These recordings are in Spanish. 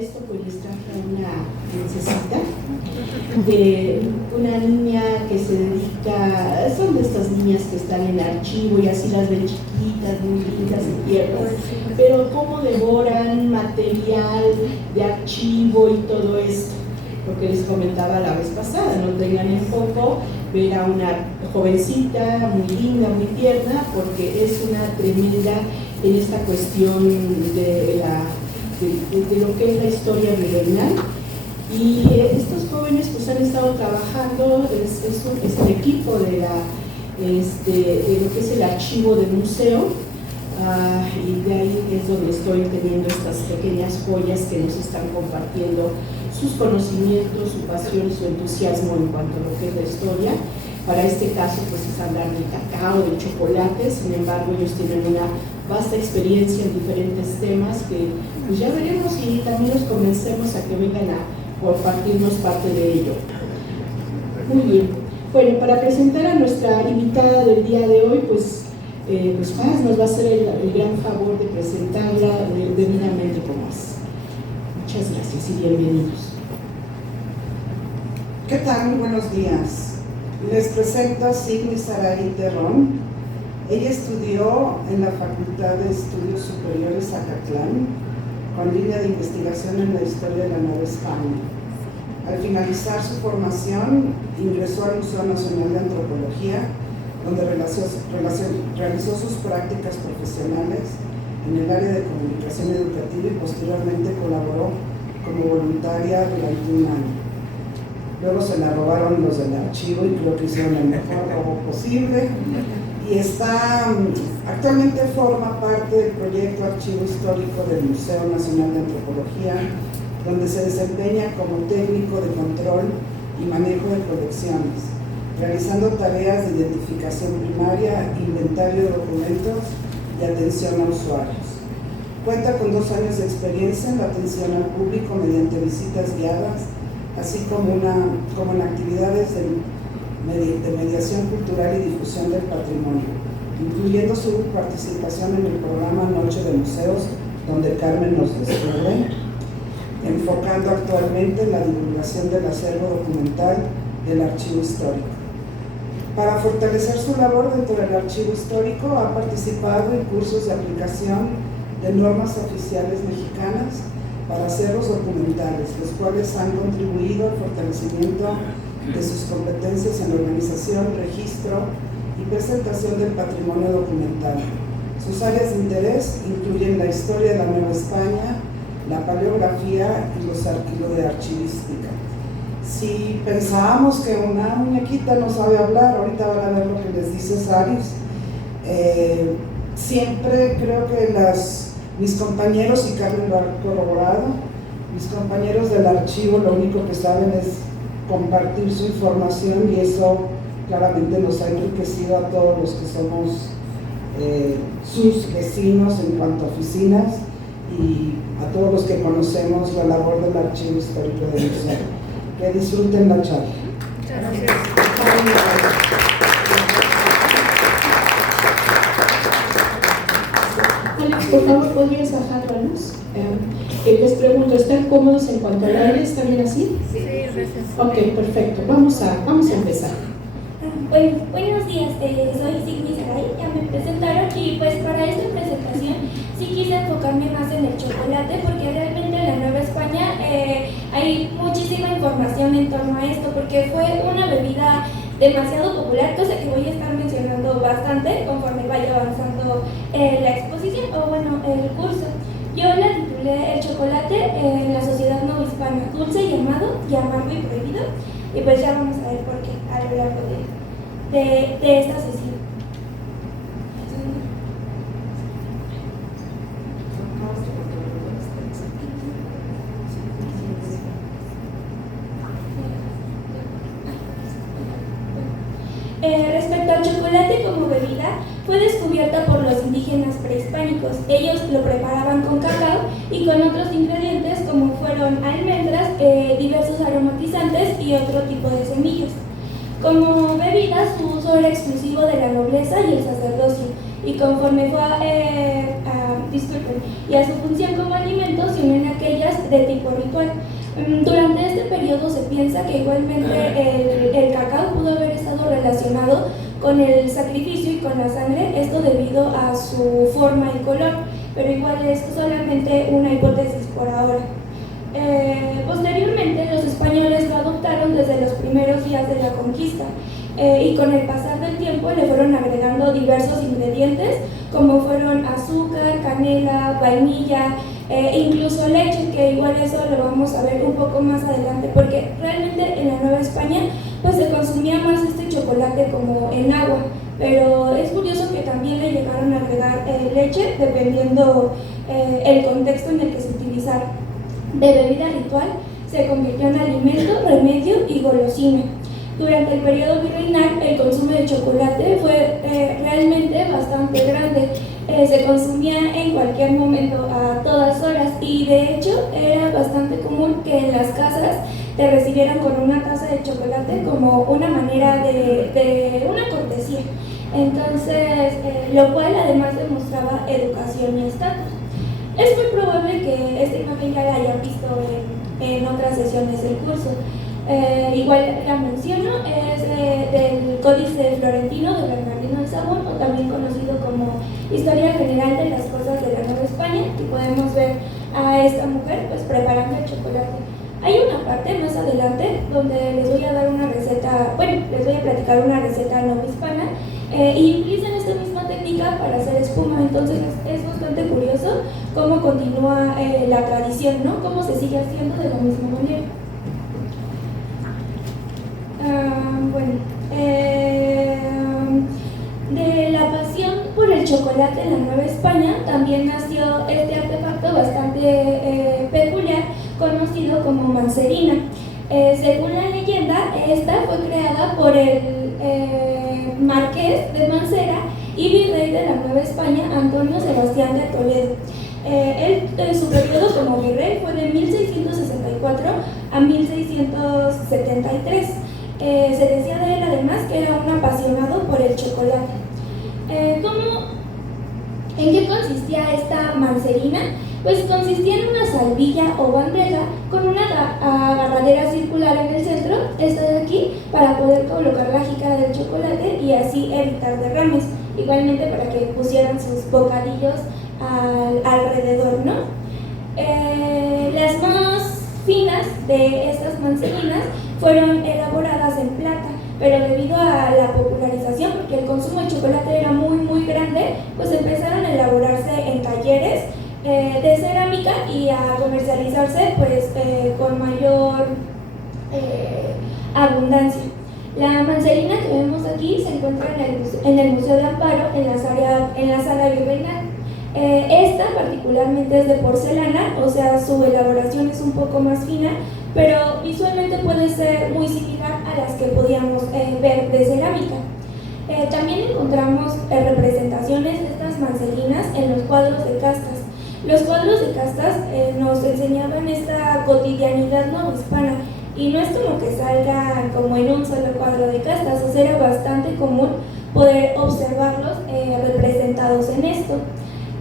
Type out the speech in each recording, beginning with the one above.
esto pues les traje una princesita de una niña que se dedica, son de estas niñas que están en archivo y así las ven chiquitas, muy lindas y tiernas, pero cómo devoran material de archivo y todo esto. Lo que les comentaba la vez pasada, no tengan en poco ver a una jovencita muy linda, muy tierna, porque es una tremenda en esta cuestión de lo que es la historia milenar. Y estos jóvenes pues han estado trabajando, es el equipo de lo que es el archivo del museo, y de ahí es donde estoy teniendo estas pequeñas joyas que nos están compartiendo sus conocimientos, su pasión y su entusiasmo en cuanto a lo que es la historia. Para este caso pues es hablar de cacao, de chocolate, sin embargo ellos tienen una vasta experiencia en diferentes temas que pues ya veremos y también los convencemos a que vengan a compartirnos parte de ello. Muy bien, bueno, para presentar a nuestra invitada del día de hoy, pues Paz nos va a hacer el gran favor de presentarla debidamente con más. Muchas gracias y bienvenidos. ¿Qué tal? Muy buenos días. Les presento a Signy Saray Terrón. Ella estudió en la Facultad de Estudios Superiores Acatlán, con línea de investigación en la historia de la Nueva España. Al finalizar su formación, ingresó al Museo Nacional de Antropología, donde realizó sus prácticas profesionales en el área de comunicación educativa y posteriormente colaboró como voluntaria durante un año. Luego se la robaron los del archivo y creo que hicieron el mejor robo posible. Y actualmente forma parte del proyecto Archivo Histórico del Museo Nacional de Antropología, donde se desempeña como técnico de control y manejo de colecciones, realizando tareas de identificación primaria, inventario de documentos y atención a usuarios. Cuenta con 2 años de experiencia en la atención al público mediante visitas guiadas, así como en actividades de mediación cultural y difusión del patrimonio, incluyendo su participación en el programa Noche de Museos, donde Carmen nos descubre, enfocando actualmente en la divulgación del acervo documental del archivo histórico. Para fortalecer su labor dentro del archivo histórico, ha participado en cursos de aplicación de normas oficiales mexicanas para acervos documentales, los cuales han contribuido al fortalecimiento de sus competencias en organización, registro y presentación del patrimonio documental. Sus áreas de interés incluyen la historia de la Nueva España, la paleografía y los archivos de archivística. Si pensábamos que una muñequita no sabe hablar, ahorita van a ver lo que les dice Saris. Siempre creo que mis compañeros, y Carmen lo ha corroborado, mis compañeros del archivo lo único que saben es compartir su información, y eso claramente nos ha enriquecido a todos los que somos sus vecinos en cuanto a oficinas, y a todos los que conocemos la labor del archivo histórico del museo. Que disfruten la charla. Gracias. Alex, por favor, ¿podrías bajar la luz? Les pregunto, ¿están cómodos en cuanto al aire? ¿Están bien así? Sí, gracias. Ok, perfecto. Vamos a empezar. Bueno, buenos días, soy Signy Saray, ya me presentaron, y pues para esta presentación sí quise enfocarme más en el chocolate, porque realmente en la Nueva España hay muchísima información en torno a esto, porque fue una bebida demasiado popular, cosa que voy a estar mencionando bastante conforme vaya avanzando la exposición, o bueno, el curso. Yo la titulé El chocolate en la sociedad novohispana, dulce y amado, y amargo y prohibido, y pues ya vamos a ver por qué a lo largo de esta sesión. Respecto al chocolate como bebida, fue descubierta por los indígenas prehispánicos. Ellos lo preparaban con cacao y con otros ingredientes como fueron almendras, diversos aromatizantes y otro tipo de semillas. Como bebida, su uso era exclusivo de la nobleza y el sacerdocio, y conforme fue disculpen, y a su función como alimento se unen aquellas de tipo ritual. Durante este periodo se piensa que igualmente el cacao pudo haber estado relacionado con el sacrificio y con la sangre, esto debido a su forma y color, pero igual es solamente una hipótesis por ahora. Posteriormente los españoles lo adoptaron desde los primeros días de la conquista y con el pasar del tiempo le fueron agregando diversos ingredientes como fueron azúcar, canela, vainilla, incluso leche, que igual eso lo vamos a ver un poco más adelante, porque realmente en la Nueva España pues se consumía más este chocolate como en agua, pero es curioso que también le llegaron a agregar leche dependiendo el contexto en el que se utilizara. De bebida ritual se convirtió en alimento, remedio y golosina. Durante el periodo virreinal el consumo de chocolate fue realmente bastante grande. Se consumía en cualquier momento, a todas horas, y de hecho era bastante común que en las casas te recibieran con una taza de chocolate como una manera de una cortesía. Entonces, lo cual además demostraba educación y estatus. Es muy probable que esta imagen ya la hayan visto en otras sesiones del curso. Igual la menciono, es del Códice Florentino de Bernardino de Sahagún, o también conocido como Historia General de las Cosas de la Nueva España, y podemos ver a esta mujer pues preparando el chocolate. Hay una parte más adelante donde les voy a dar una receta, bueno, les voy a platicar una receta novohispana y utilizan esta misma técnica para hacer espuma. Entonces es bastante curioso cómo continúa la tradición, ¿no? Cómo se sigue haciendo de la misma manera. De la pasión por el chocolate en la Nueva España también nació este artefacto bastante peculiar conocido como mancerina. Según la leyenda, esta fue creada por el marqués de Mancera y virrey de la Nueva España, Antonio Sebastián de Toledo. Su periodo como virrey fue de 1664 a 1673. Se decía de él además que era un apasionado por el chocolate. ¿En qué consistía esta mancerina? Pues consistía en una salvilla o bandeja con una agarradera circular en el centro, esta de aquí, para poder colocar la jícara del chocolate y así evitar derrames, igualmente para que pusieran sus bocadillos alrededor, ¿no? Las más finas de estas manzaninas fueron elaboradas en plata, pero debido a la popularización, porque el consumo de chocolate era muy grande, pues empezaron a elaborarse en talleres de cerámica y a comercializarse pues con mayor abundancia. La manzanina que vemos aquí se encuentra en el Museo de Amparo, en la sala virreinal. Esta particularmente es de porcelana, o sea, su elaboración es un poco más fina, pero visualmente puede ser muy similar a las que podíamos ver de cerámica. También encontramos representaciones de estas manzaninas en los cuadros de castas. Los cuadros de castas nos enseñaban esta cotidianidad novohispana, y no es como que salgan como en un solo cuadro de castas, o sea, era bastante común poder observarlos representados en esto.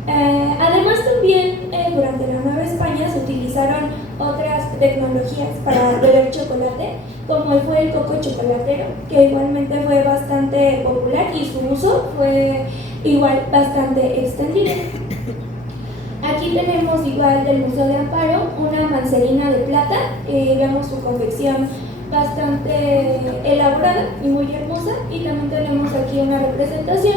Además también durante la Nueva España se utilizaron otras tecnologías para beber chocolate, como fue el coco chocolatero, que igualmente fue bastante popular y su uso fue igual bastante extendido. Aquí tenemos igual del Museo de Amparo una manzanina de plata, vemos su confección bastante elaborada y muy hermosa, y también tenemos aquí una representación,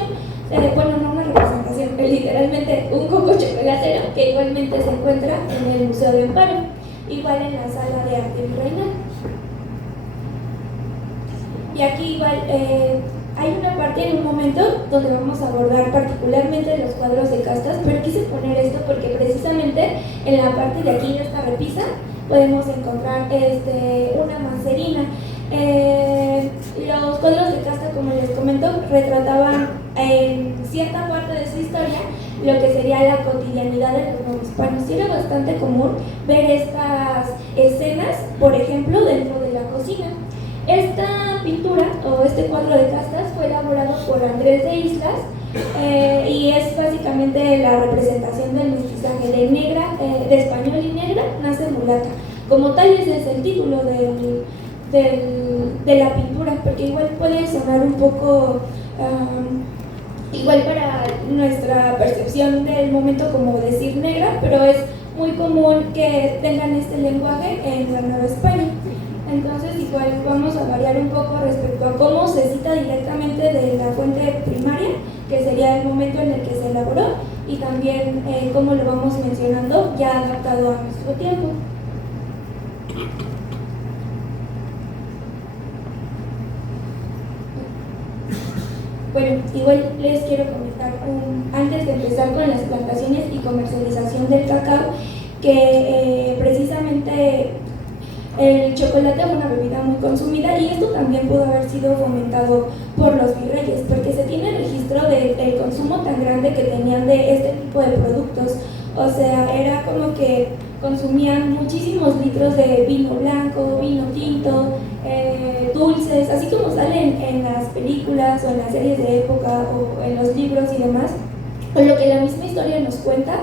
bueno, no una representación, literalmente un coco chocolatero que igualmente se encuentra en el Museo de Amparo, igual en la sala de arte virreinal. Y aquí igual hay una parte en un momento donde vamos a abordar particularmente los cuadros de castas, pero quise poner esto porque precisamente en la parte de aquí de esta repisa podemos encontrar una manzanina. Los cuadros de casta, como les comento, retrataban en cierta parte de su historia lo que sería la cotidianidad de los novohispanos. Y era bastante común ver estas escenas, por ejemplo, dentro de la cocina. Esta pintura o este cuadro de castas fue elaborado por Andrés de Islas y es básicamente la representación del mestizaje de negra, de español y negra, nace mulata. Como tal, ese es el título de la pintura, porque igual puede sonar un poco igual para nuestra percepción del momento como decir negra, pero es muy común que tengan este lenguaje en la Nueva España. Entonces igual vamos a variar un poco respecto a cómo se cita directamente de la fuente primaria, que sería el momento en el que se elaboró, y también cómo lo vamos mencionando ya adaptado a nuestro tiempo. Bueno, igual les quiero comentar antes de empezar con las plantaciones y comercialización del cacao, que precisamente el chocolate es una bebida muy consumida, y esto también pudo haber sido fomentado por los virreyes, porque se tiene registro del consumo tan grande que tenían de este tipo de productos. O sea, era como que consumían muchísimos litros de vino blanco, vino tinto, dulces, así como salen en las películas o en las series de época o en los libros y demás, o lo que la misma historia nos cuenta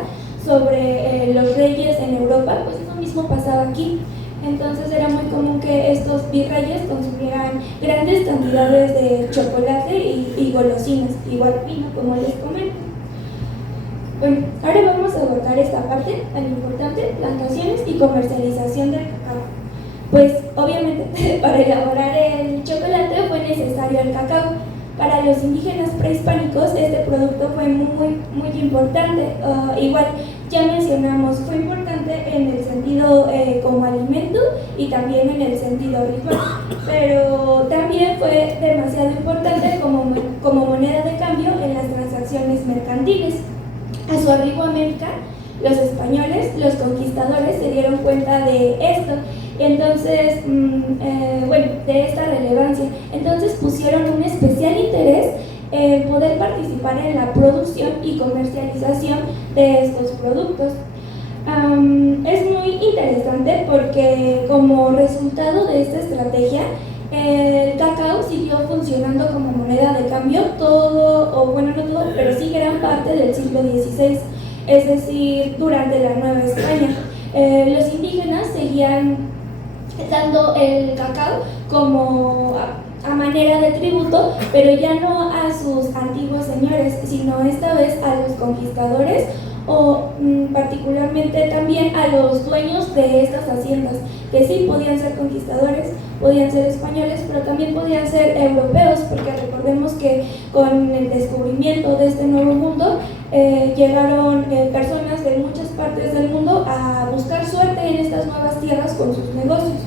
sobre los reyes en Europa, pues eso mismo pasaba aquí. Entonces era muy común que estos virreyes consumieran grandes cantidades de chocolate y golosinas, igual vino, como les comento. Bueno, ahora vamos a abordar esta parte tan importante, plantaciones y comercialización del cacao. Pues obviamente para elaborar el chocolate fue necesario el cacao. Para los indígenas prehispánicos este producto fue muy importante. Igual ya mencionamos, fue importante en el sentido como alimento y también en el sentido ritual, pero también fue demasiado importante como moneda de cambio en las transacciones mercantiles. A su arribo a América, los españoles, los conquistadores, se dieron cuenta de esto. Entonces, de esta relevancia. Entonces pusieron un especial interés en poder participar en la producción y comercialización de estos productos. Es muy interesante porque como resultado de esta estrategia, el cacao siguió funcionando como moneda de cambio no todo, pero sí gran parte del siglo XVI, es decir, durante la Nueva España. Los indígenas seguían dando el cacao como a manera de tributo, pero ya no a sus antiguos señores, sino esta vez a los conquistadores o particularmente también a los dueños de estas haciendas, que sí podían ser conquistadores, podían ser españoles, pero también podían ser europeos, porque recordemos que con el descubrimiento de este nuevo mundo llegaron personas de muchas partes del mundo a buscar suerte en estas nuevas tierras con sus negocios.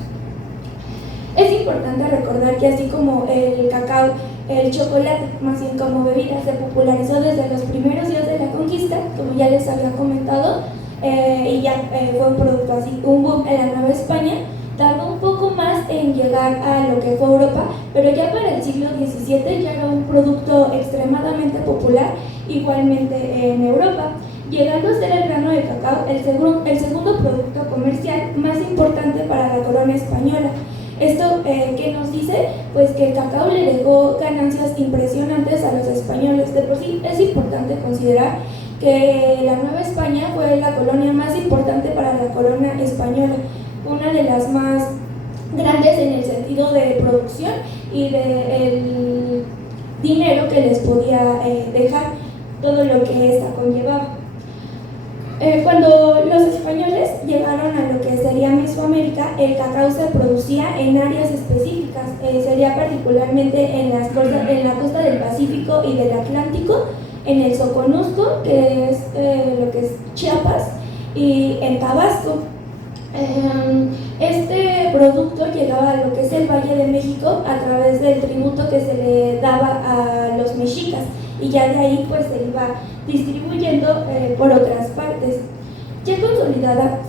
Es importante recordar que así como el cacao, el chocolate, más bien como bebida, se popularizó desde los primeros días de la conquista, como ya les había comentado, y ya fue un producto así, un boom en la Nueva España. Tardó un poco más en llegar a lo que fue Europa, pero ya para el siglo XVII ya era un producto extremadamente popular, igualmente en Europa, llegando a ser el grano de cacao el segundo producto comercial más importante para la corona española. Esto ¿qué nos dice? Pues que el cacao le legó ganancias impresionantes a los españoles. De por sí es importante considerar que la Nueva España fue la colonia más importante para la corona española, una de las más grandes en el sentido de producción y del dinero que les podía dejar, todo lo que esta conllevaba. Cuando los españoles llegaron a lo que sería Mesoamérica, el cacao se producía en áreas específicas, sería particularmente en la costa del Pacífico y del Atlántico, en el Soconusco, que es lo que es Chiapas, y en Tabasco. Este producto llegaba a lo que es el Valle de México a través del tributo que se le daba a los mexicas, y ya de ahí pues se iba distribuyendo por otras partes. Ya consolidada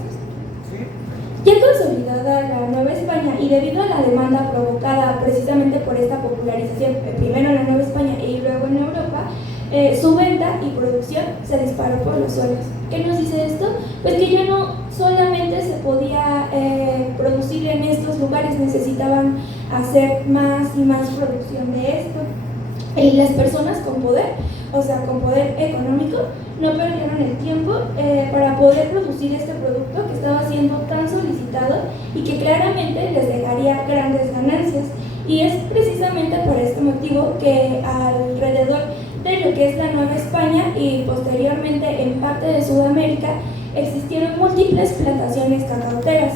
la Nueva España, y debido a la demanda provocada precisamente por esta popularización, primero en la Nueva España y luego en Europa, su venta y producción se disparó por los suelos. ¿Qué nos dice esto? Pues que ya no solamente se podía producir en estos lugares, necesitaban hacer más y más producción de esto. Y las personas con poder o sea, con poder económico, no perdieron el tiempo para poder producir este producto que estaba siendo tan solicitado y que claramente les dejaría grandes ganancias. Y es precisamente por este motivo que alrededor de lo que es la Nueva España y posteriormente en parte de Sudamérica existieron múltiples plantaciones cacauteras,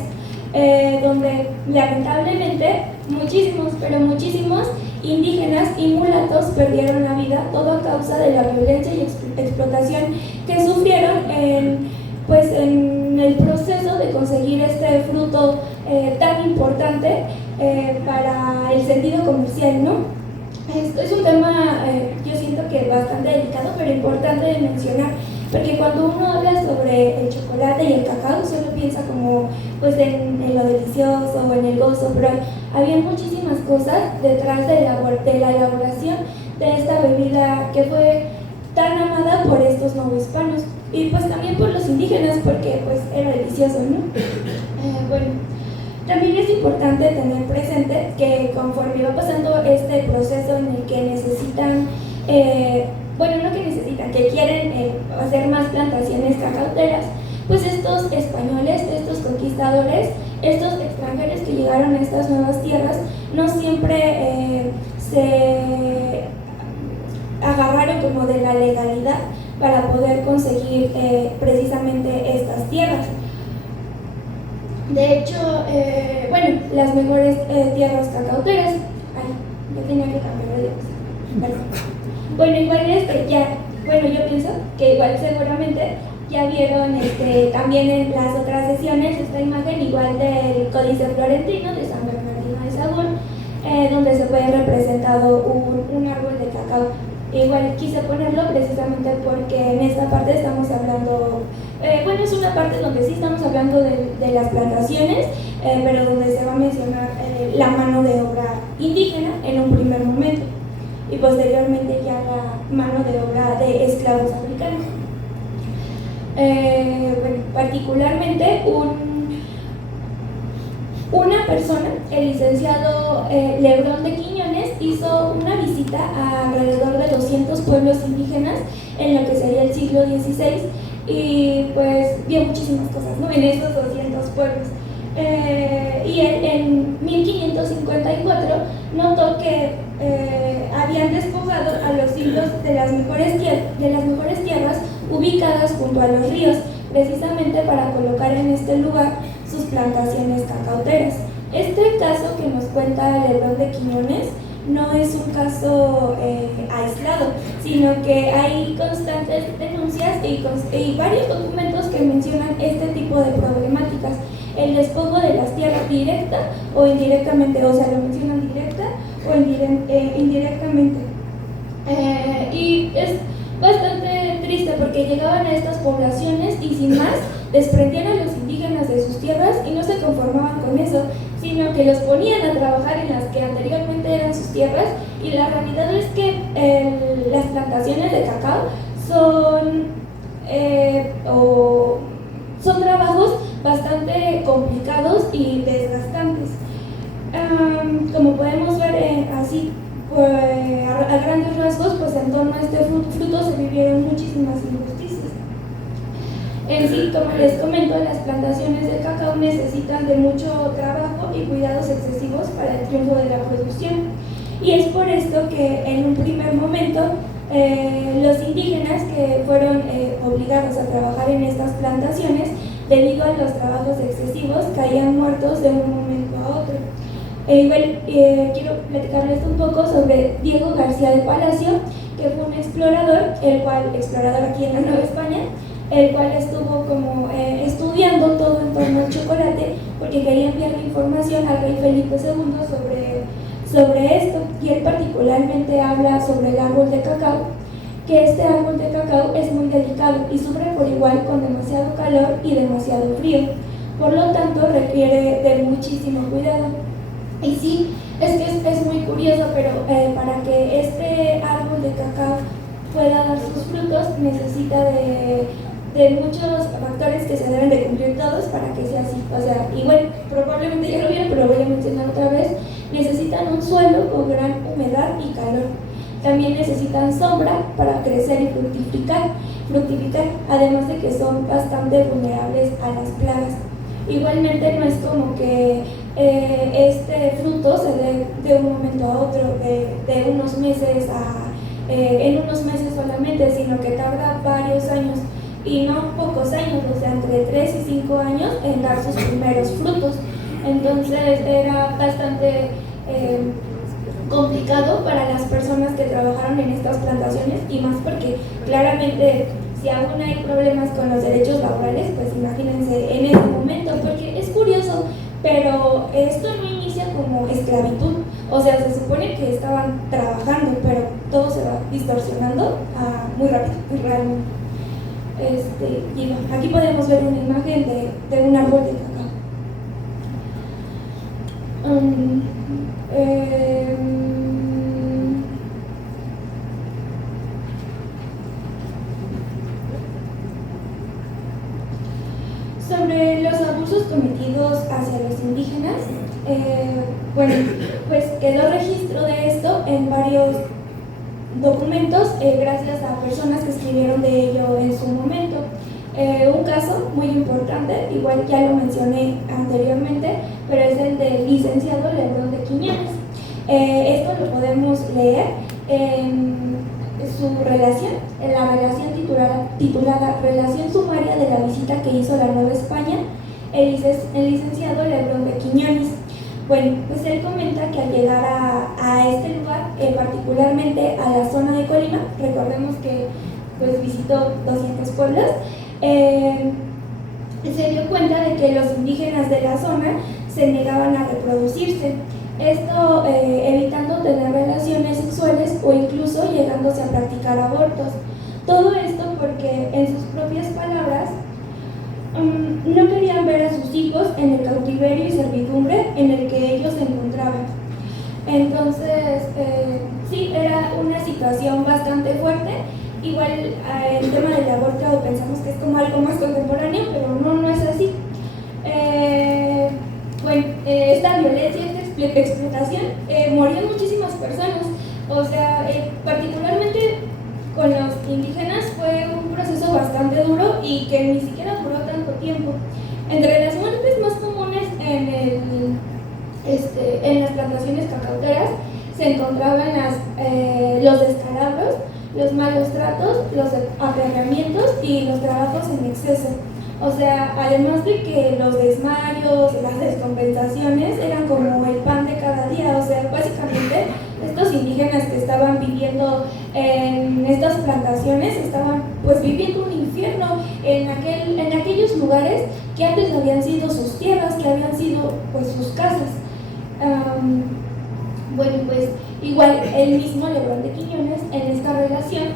donde lamentablemente muchísimos, pero muchísimos indígenas y mulatos perdieron la vida, todo a causa de la violencia y explotación que sufrieron en el proceso de conseguir este fruto tan importante para el sentido comercial, ¿no? Es un tema, yo siento que bastante delicado, pero importante de mencionar, porque cuando uno habla sobre el chocolate y el cacao, solo piensa como pues en lo delicioso o en el gozo, pero había muchísimas cosas detrás de la elaboración de esta bebida que fue tan amada por estos novohispanos y pues también por los indígenas, porque pues era delicioso, ¿no? Bueno, también es importante tener presente que conforme va pasando este proceso en el que necesitan, que quieren hacer más plantaciones cacauteras, pues estos españoles, estos conquistadores, estos extranjeros que llegaron a estas nuevas tierras, no siempre se agarraron como de la legalidad para poder conseguir precisamente estas tierras. De hecho, las mejores tierras cacauteras, yo tenía que cambiar de diapositiva. Bueno, igual yo pienso que igual seguramente ya vieron también en las otras sesiones esta imagen igual del Códice Florentino de San Bernardino de Sahagún, donde se puede representado un árbol de cacao. Igual quise ponerlo precisamente porque en esta parte estamos hablando, es una parte donde sí estamos hablando de las plantaciones, pero donde se va a mencionar la mano de obra indígena en un primer momento y posteriormente ya la mano de obra de esclavos africanos. Particularmente una persona, el licenciado Lebrón de Quiñones, hizo una visita a alrededor de 200 pueblos indígenas en lo que sería el siglo XVI y pues vio muchísimas cosas, ¿no?, en estos 200 pueblos. Y él en 1554 notó que habían despojado a los indios de las mejores tierras ubicadas junto a los ríos, precisamente para colocar en este lugar sus plantaciones cacauteras. Este caso que nos cuenta Lebrón de Quiñones no es un caso aislado, sino que hay constantes denuncias y varios documentos que mencionan este tipo de problemáticas. El despojo de las tierras directa o indirectamente, o sea, lo mencionan directa o indirectamente. Y es bastante triste porque llegaban a estas poblaciones y sin más desprendían a los indígenas de sus tierras y no se conformaban con eso, sino que los ponían a trabajar en las que anteriormente eran sus tierras. Y la realidad es que las plantaciones de cacao son trabajos bastante complicados y desgastantes. Como podemos ver así, a grandes rasgos, pues en torno a este fruto se vivieron muchísimas injusticias. En sí, como les comento, las plantaciones de cacao necesitan de mucho trabajo y cuidados excesivos para el triunfo de la producción. Y es por esto que en un primer momento los indígenas que fueron obligados a trabajar en estas plantaciones, debido a los trabajos excesivos, caían muertos de un momento a otro. Quiero platicarles un poco sobre Diego García de Palacio, que fue un explorador aquí en la Nueva España, el cual estuvo como estudiando todo en torno al chocolate porque quería enviar información al rey Felipe II sobre esto, y él particularmente habla sobre el árbol de cacao, que este árbol de cacao es muy delicado y sufre por igual con demasiado calor y demasiado frío, por lo tanto requiere de muchísimo cuidado. Y sí, es muy curioso, pero para que este árbol de cacao pueda dar sus frutos necesita de muchos factores que se deben de cumplir todos para que sea así. O sea, igual probablemente ya lo vieron, pero voy a mencionar otra vez, necesitan un suelo con gran humedad y calor. también necesitan sombra para crecer y fructificar, además de que son bastante vulnerables a las plagas. Igualmente no es como que este fruto se dé de un momento a otro, de unos meses en unos meses solamente, sino que tarda varios años, y no pocos años, o sea, entre 3 y 5 años en dar sus primeros frutos. Entonces era bastante complicado para las personas que trabajaron en estas plantaciones, y más porque claramente si aún hay problemas con los derechos laborales, pues imagínense en ese momento, porque es curioso, pero esto no inicia como esclavitud, o sea, se supone que estaban trabajando, pero todo se va distorsionando muy rápido, muy realmente. Y bueno, aquí podemos ver una imagen de un árbol de cacao. Sobre los abusos cometidos hacia los indígenas, bueno, pues quedó registro de esto en varios documentos gracias a personas que escribieron de ello en su momento. Un caso muy importante, igual ya lo mencioné anteriormente, pero es el del licenciado Lebrón de Quiñones. Esto lo podemos leer en su relación, en la relación titulada Relación sumaria de la visita que hizo la Nueva España, el licenciado Lebrón de Quiñones. Bueno, pues él comenta que al llegar a este lugar, particularmente a la zona de Colima, recordemos que pues visitó 200 pueblos, se dio cuenta de que los indígenas de la zona se negaban a reproducirse, esto evitando tener relaciones sexuales o incluso llegándose a practicar abortos. Todo esto porque, en sus propias palabras, no querían ver a sus hijos en el cautiverio y servidumbre en el que ellos se encontraban. Entonces, sí, era una situación bastante fuerte. Igual el tema del aborto pensamos que es como algo más contemporáneo, pero no es así. Bueno, esta violencia, esta explotación, morían muchísimas personas. O sea, particularmente con los indígenas fue un proceso bastante duro y que ni siquiera duró tanto tiempo. Entre las muertes más comunes en las plantaciones cacauteras se encontraban los descalabros, los malos tratos, los aperreamientos y los trabajos en exceso. O sea, además de que los desmayos, las descompensaciones eran como el pan de cada día. O sea, básicamente estos indígenas que estaban viviendo en estas plantaciones estaban pues viviendo un infierno en aquellos lugares que antes habían sido sus tierras, que habían sido pues sus casas. Bueno, pues igual el mismo Lebrón de Quiñones en esta relación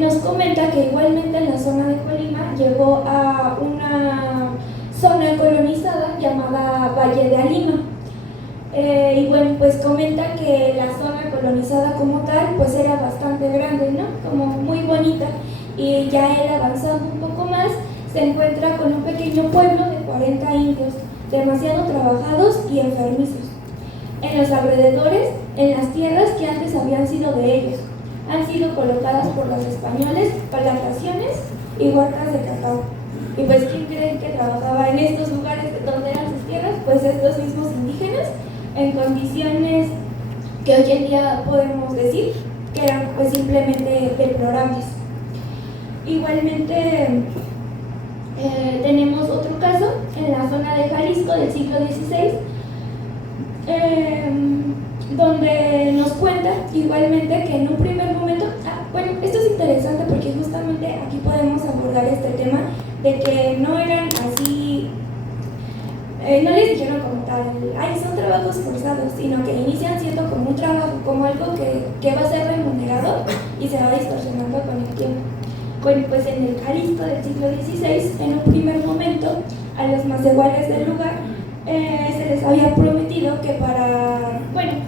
nos comenta que igualmente en la zona de Colima llegó a una zona colonizada llamada Valle de Alima. Y bueno, pues comenta que la zona colonizada como tal pues era bastante grande, ¿no? Como muy bonita, y ya él avanzando un poco más se encuentra con un pequeño pueblo de 40 indios, demasiado trabajados y enfermizos. En los alrededores, en las tierras que antes habían sido de ellos, han sido colocadas por los españoles plantaciones y huertas de cacao. Y pues, ¿quién creen que trabajaba en estos lugares donde eran sus tierras? Pues estos mismos indígenas, en condiciones que hoy en día podemos decir que eran pues simplemente deplorables. Igualmente tenemos otro caso en la zona de Jalisco del siglo XVI, donde nos cuenta igualmente que en un primer momento, bueno, esto es interesante porque justamente aquí podemos abordar este tema de que no eran así, no les dijeron como tal, ay, son trabajos forzados, sino que inician siendo como un trabajo, como algo que va a ser remunerado y se va distorsionando con el tiempo. Bueno, pues en el Jalisco del siglo XVI, en un primer momento, a los macehuales del lugar se les había prometido que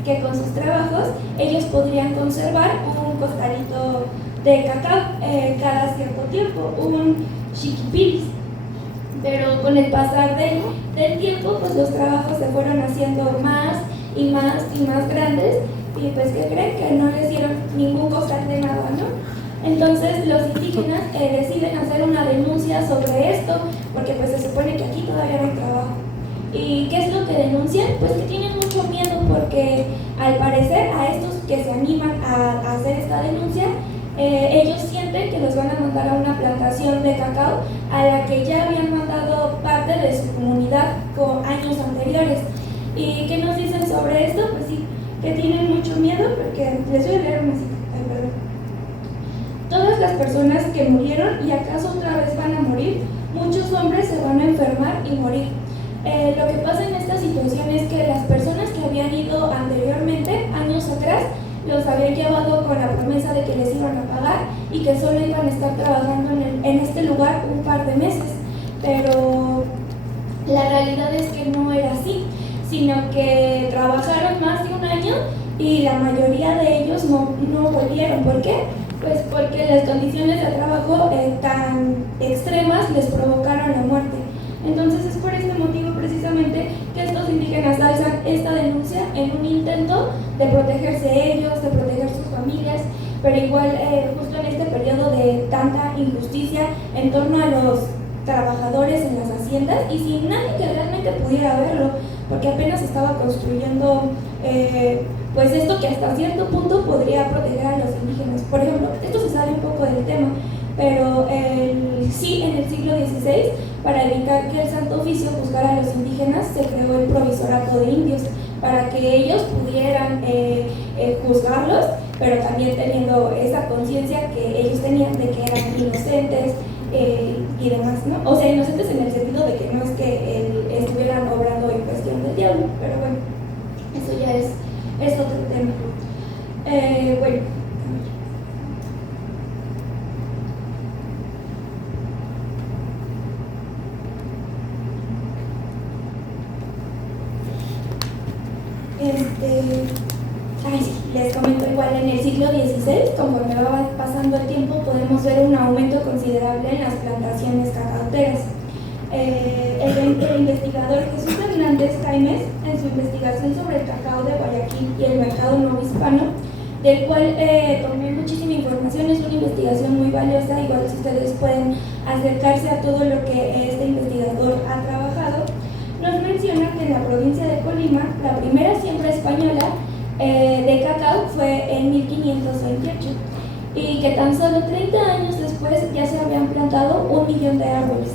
que con sus trabajos ellos podrían conservar un costalito de cacao cada cierto tiempo, un chiquipilis. Pero con el pasar del tiempo, pues los trabajos se fueron haciendo más y más y más grandes, y pues que creen que no les dieron ningún costal de nada, ¿no? Entonces los indígenas deciden hacer una denuncia sobre esto, porque pues se supone que aquí todavía no hay trabajo. ¿Y qué es lo que denuncian? Pues que tienen mucho miedo porque al parecer a estos que se animan a hacer esta denuncia, ellos sienten que los van a mandar a una plantación de cacao a la que ya habían mandado parte de su comunidad con años anteriores. ¿Y qué nos dicen sobre esto? Pues sí, que tienen mucho miedo porque les voy a leer una cita. Ay, perdón. Todas las personas que murieron y acaso otra vez van a morir, muchos hombres se van a enfermar y morir. Lo que pasa en esta situación es que las personas que habían ido anteriormente, años atrás, los habían llevado con la promesa de que les iban a pagar y que solo iban a estar trabajando en este lugar un par de meses. Pero la realidad es que no era así, sino que trabajaron más de un año y la mayoría de ellos no volvieron. ¿Por qué? Pues porque las condiciones de trabajo tan extremas les provocaron la muerte. Entonces es por este motivo precisamente que estos indígenas alzan esta denuncia en un intento de protegerse ellos, de proteger sus familias, pero igual justo en este periodo de tanta injusticia en torno a los trabajadores en las haciendas y sin nadie que realmente pudiera verlo, porque apenas estaba construyendo pues esto que hasta cierto punto podría proteger a los indígenas. Por ejemplo, esto se sale un poco del tema, pero sí, en el siglo XVI, para evitar que el Santo Oficio juzgara a los indígenas, se creó el provisorato de indios, para que ellos pudieran juzgarlos, pero también teniendo esa conciencia que ellos tenían de que eran inocentes y demás, ¿no? O sea, inocentes en el sentido de que no es que estuvieran obrando en cuestión del diablo, pero bueno, eso ya es otro tema. Bueno. Les comento igual, en el siglo XVI, conforme va pasando el tiempo, podemos ver un aumento considerable en las plantaciones cacauteras. El investigador Jesús Hernández Jaimes, en su investigación sobre el cacao de Guayaquil y el mercado novohispano, del cual tomé muchísima información, es una investigación muy valiosa, igual si ustedes pueden acercarse a todo lo que este investigador ha trabajado, nos menciona que en la provincia de Colima, la primera siembra española de cacao fue en 1528 y que tan solo 30 años después ya se habían plantado 1 millón de árboles.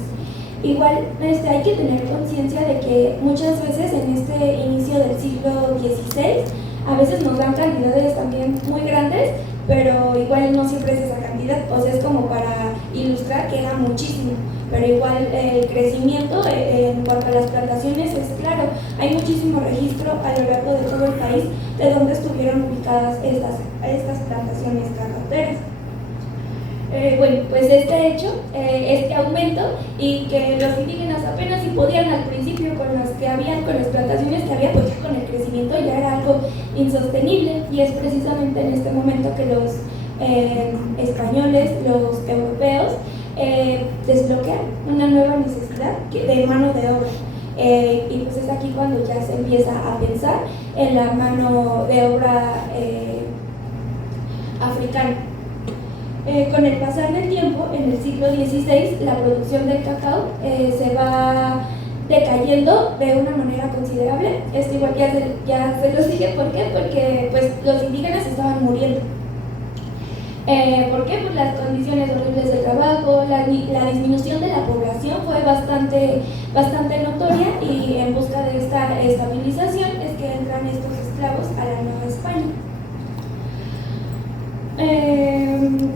Igual hay que tener conciencia de que muchas veces en este inicio del siglo XVI a veces nos dan cantidades también muy grandes, pero igual no siempre es esa cantidad, o sea, es como para ilustrar que era muchísimo, pero igual el crecimiento en cuanto a las plantaciones es claro, hay muchísimo registro a lo largo de todo el país de donde estuvieron ubicadas estas plantaciones cacauteras. Bueno, pues este hecho, este aumento y que los indígenas apenas si podían al principio con las plantaciones que había, pues ya con el crecimiento ya era algo insostenible, y es precisamente en este momento que los españoles, los europeos, desbloquean una nueva necesidad de mano de obra. Y pues es aquí cuando ya se empieza a pensar en la mano de obra africana. Con el pasar del tiempo, en el siglo XVI, la producción del cacao se va decayendo de una manera considerable. Esto igual ya se los dije, ¿por qué? Porque pues, los indígenas estaban muriendo. ¿Por qué? Pues las condiciones horribles de trabajo, la disminución de la población fue bastante notoria, y en busca de esta estabilización es que entran estos esclavos a la Nueva España.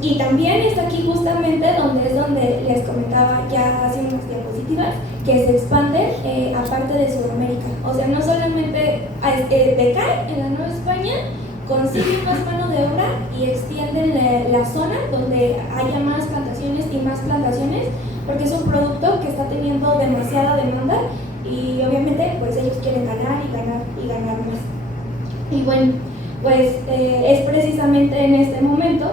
Y también está aquí justamente donde les comentaba ya hace unas diapositivas que se expande a parte de Sudamérica. O sea, no solamente decae en la Nueva España, consiguen más mano de obra y extienden la zona donde haya más plantaciones y más plantaciones, porque es un producto que está teniendo demasiada demanda y obviamente pues ellos quieren ganar y ganar más. Y bueno, pues es precisamente en este momento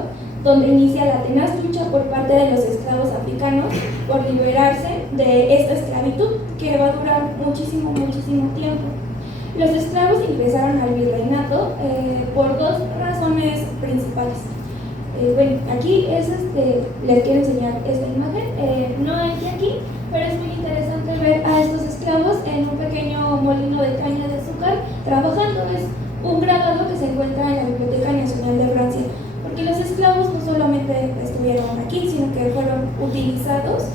donde inicia la tenaz lucha por parte de los esclavos africanos por liberarse de esta esclavitud que va a durar muchísimo tiempo. Los esclavos ingresaron al virreinato por dos razones principales. Bueno, aquí les quiero enseñar esta imagen. No entré aquí, pero es muy interesante ver a estos esclavos en un pequeño molino de caña de azúcar trabajando. Es un grabado que se encuentra en la Biblioteca Nacional de Francia, porque los esclavos no solamente estuvieron aquí, sino que fueron utilizados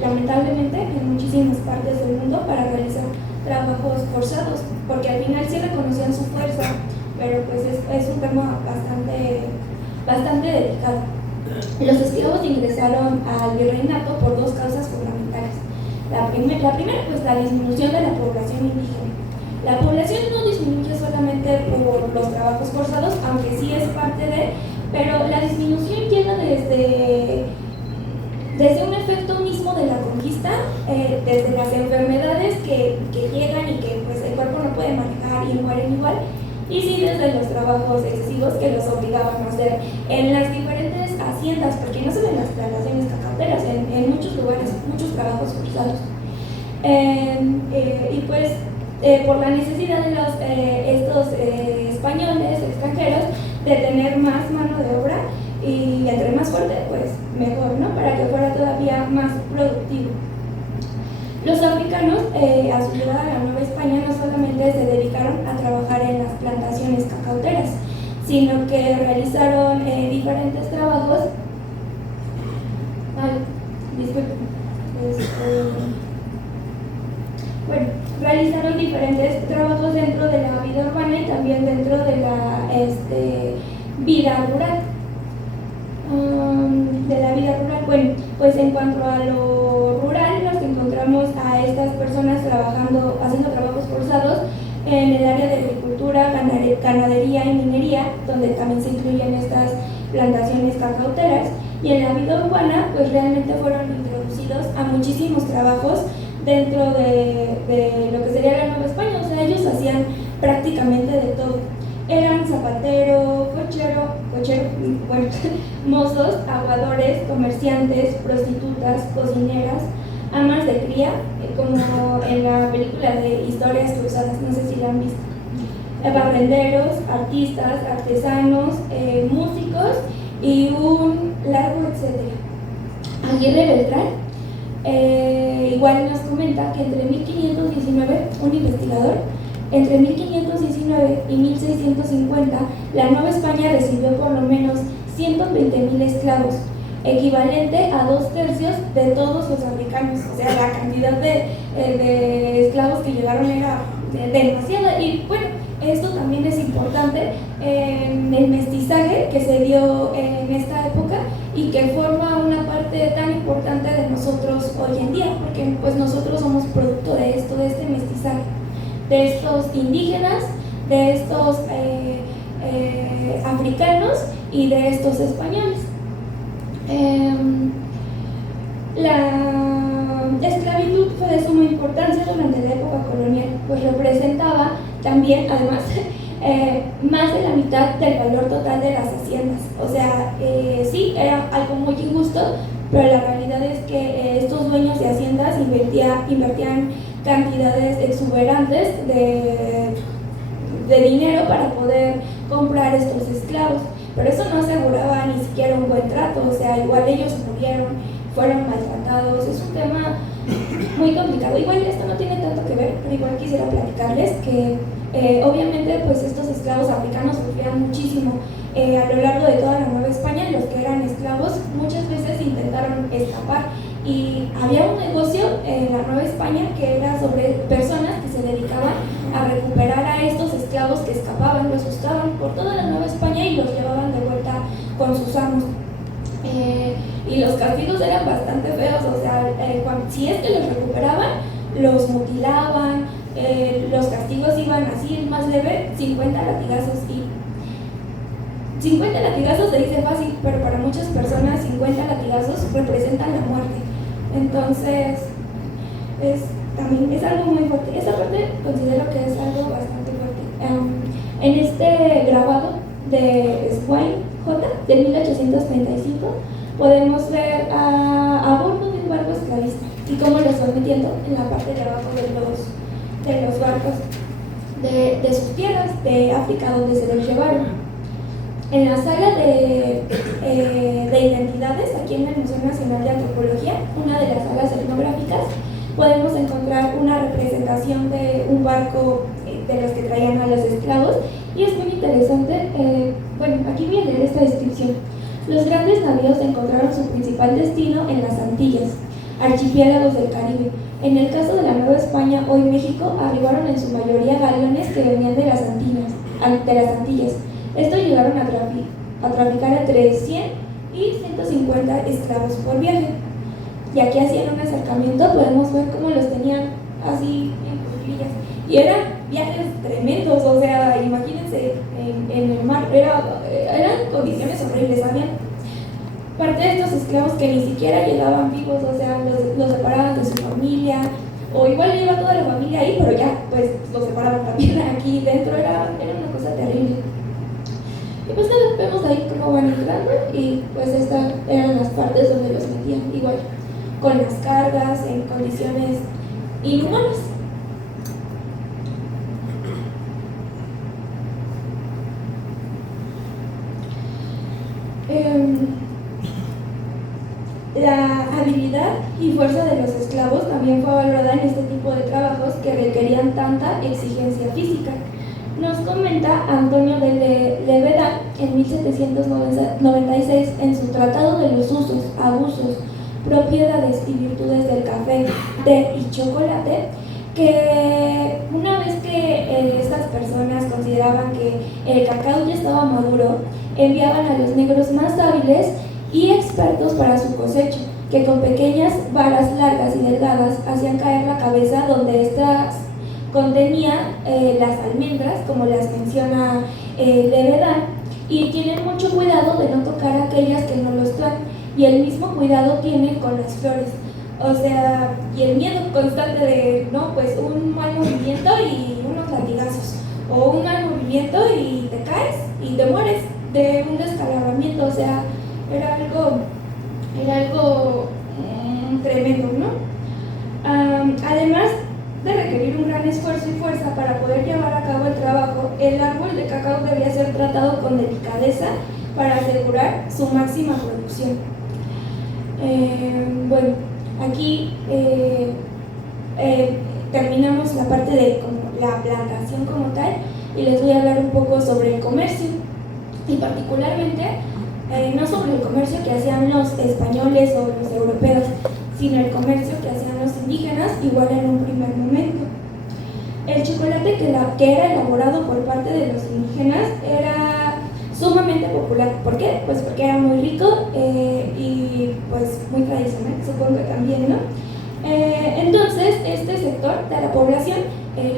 lamentablemente en muchísimas partes del mundo para realizar trabajos forzados, porque al final sí reconocían su fuerza, pero pues es un tema bastante delicado. Los esclavos ingresaron al virreinato por dos causas fundamentales. La primera, pues la disminución de la población indígena. La población no disminuye solamente por los trabajos forzados, aunque sí es parte de, pero la disminución llega desde un efecto mismo de la conquista, desde las enfermedades que llegan y que pues, el cuerpo no puede manejar y mueren igual, y sí desde los trabajos excesivos que los obligaban a hacer en las diferentes haciendas, porque no solo en las plantaciones cacauteras, en muchos lugares, muchos trabajos forzados. Y pues por la necesidad de estos españoles, extranjeros, de tener más mano de obra, y entre más fuerte, pues mejor, ¿no? Para que fuera todavía más productivo. Los africanos, a su llegada a la Nueva España, no solamente se dedicaron a trabajar en las plantaciones cacauteras, sino que realizaron diferentes trabajos. Realizaron diferentes trabajos dentro de la vida urbana y también dentro de la vida rural. Bueno, pues en cuanto a lo rural, nos encontramos a estas personas haciendo trabajos forzados en el área de agricultura, ganadería y minería, donde también se incluyen estas plantaciones cacauteras, y en la vida urbana, pues realmente fueron introducidos a muchísimos trabajos dentro de lo que sería la Nueva España. O sea, ellos hacían prácticamente de todo. Eran zapatero, cochero, bueno, mozos, aguadores, comerciantes, prostitutas, cocineras, amas de cría, como en la película de Historias Cruzadas, no sé si la han visto. Barrenderos, artistas, artesanos, músicos y un largo etcétera. Aguirre Beltrán igual nos comenta que entre 1519, un investigador, entre 1519 y 1650, la Nueva España recibió por lo menos 120,000 esclavos, equivalente a 2/3 de todos los africanos. O sea, la cantidad de esclavos que llegaron era demasiada. Y bueno, esto también es importante en el mestizaje que se dio en esta época y que forma una parte tan importante de nosotros hoy en día, porque pues nosotros somos producto de esto, de este mestizaje, de estos indígenas, de estos africanos y de estos españoles. La esclavitud fue de suma importancia durante la época colonial, pues representaba también, además, más de la mitad del valor total de las haciendas. O sea, sí, era algo muy injusto, pero la realidad es que estos dueños de haciendas invertían cantidades exuberantes de dinero para poder comprar estos esclavos, pero eso no aseguraba ni siquiera un buen trato. O sea, igual ellos murieron, fueron maltratados. Es un tema muy complicado. Igual esto no tiene tanto que ver, pero igual quisiera platicarles que obviamente pues estos esclavos africanos sufrían muchísimo a lo largo de toda la Nueva España. Los que eran esclavos muchas veces intentaron escapar, y había un negocio en la Nueva España que era sobre personas que se dedicaban a recuperar a estos esclavos que escapaban, los buscaban por toda la Nueva España y los llevaban de vuelta con sus amos. Y los castigos eran bastante feos. O sea, si es que los recuperaban, los mutilaban. Los castigos iban así, el más leve, 50 latigazos. Y 50 latigazos se dice fácil, pero para muchas personas 50 latigazos representan la muerte. Entonces, también es algo muy fuerte. Esta parte considero que es algo bastante fuerte. En este grabado de Swain J. de 1835 podemos ver a bordo de un barco esclavista y cómo los van metiendo en la parte de abajo de los barcos. de sus tierras, de África, donde se los llevaron. En la sala de identidades, aquí en el Museo Nacional de Antropología, una de las salas etnográficas, podemos encontrar una representación de un barco de los que traían a los esclavos, y es muy interesante. Bueno, aquí voy a leer esta descripción. Los grandes navíos encontraron su principal destino en las Antillas, archipiélagos del Caribe. En el caso de la Nueva España, hoy México, arribaron en su mayoría galeones que venían de las Antillas. Estos llegaron a traficar entre 100 y 150 esclavos por viaje. Y aquí haciendo un acercamiento podemos ver cómo los tenían así en cuclillas. Y eran viajes tremendos, o sea, imagínense en el mar, eran condiciones horribles. Habían parte de estos esclavos que ni siquiera llegaban vivos, o sea, los separaban de su familia, o igual iba toda la familia ahí, pero ya, pues los separaban también aquí dentro, era una cosa terrible. Y pues nada, vemos ahí cómo van entrando, y pues estas eran las partes donde los metían, igual, con las cargas, en condiciones inhumanas. La habilidad y fuerza de los esclavos también fue valorada en este tipo de trabajos que requerían tanta exigencia física. Nos comenta Antonio de Ledesma en 1796 en su Tratado de los usos, abusos, propiedades y virtudes del café, té y chocolate, que una vez que estas personas consideraban que el cacao ya estaba maduro, enviaban a los negros más hábiles y expertos para su cosecha, que con pequeñas varas largas y delgadas hacían caer la cabeza donde estas contenían las almendras, como las menciona Levedán, y tienen mucho cuidado de no tocar aquellas que no lo están, y el mismo cuidado tienen con las flores. O sea, y el miedo constante de, no, pues un mal movimiento y unos latigazos, o un mal movimiento y te caes y te mueres de un descalabramiento. O sea, era algo tremendo, ¿no? Además de requerir un gran esfuerzo y fuerza para poder llevar a cabo el trabajo, el árbol de cacao debía ser tratado con delicadeza para asegurar su máxima producción. Bueno, aquí terminamos la parte de la plantación como tal, y les voy a hablar un poco sobre el comercio, y particularmente no sobre el comercio que hacían los españoles o los europeos, sino el comercio que hacían los indígenas, igual en un primer momento. El chocolate que era elaborado por parte de los indígenas era sumamente popular. ¿Por qué? Pues porque era muy rico y pues muy tradicional, supongo que también, ¿no? Entonces, este sector de la población,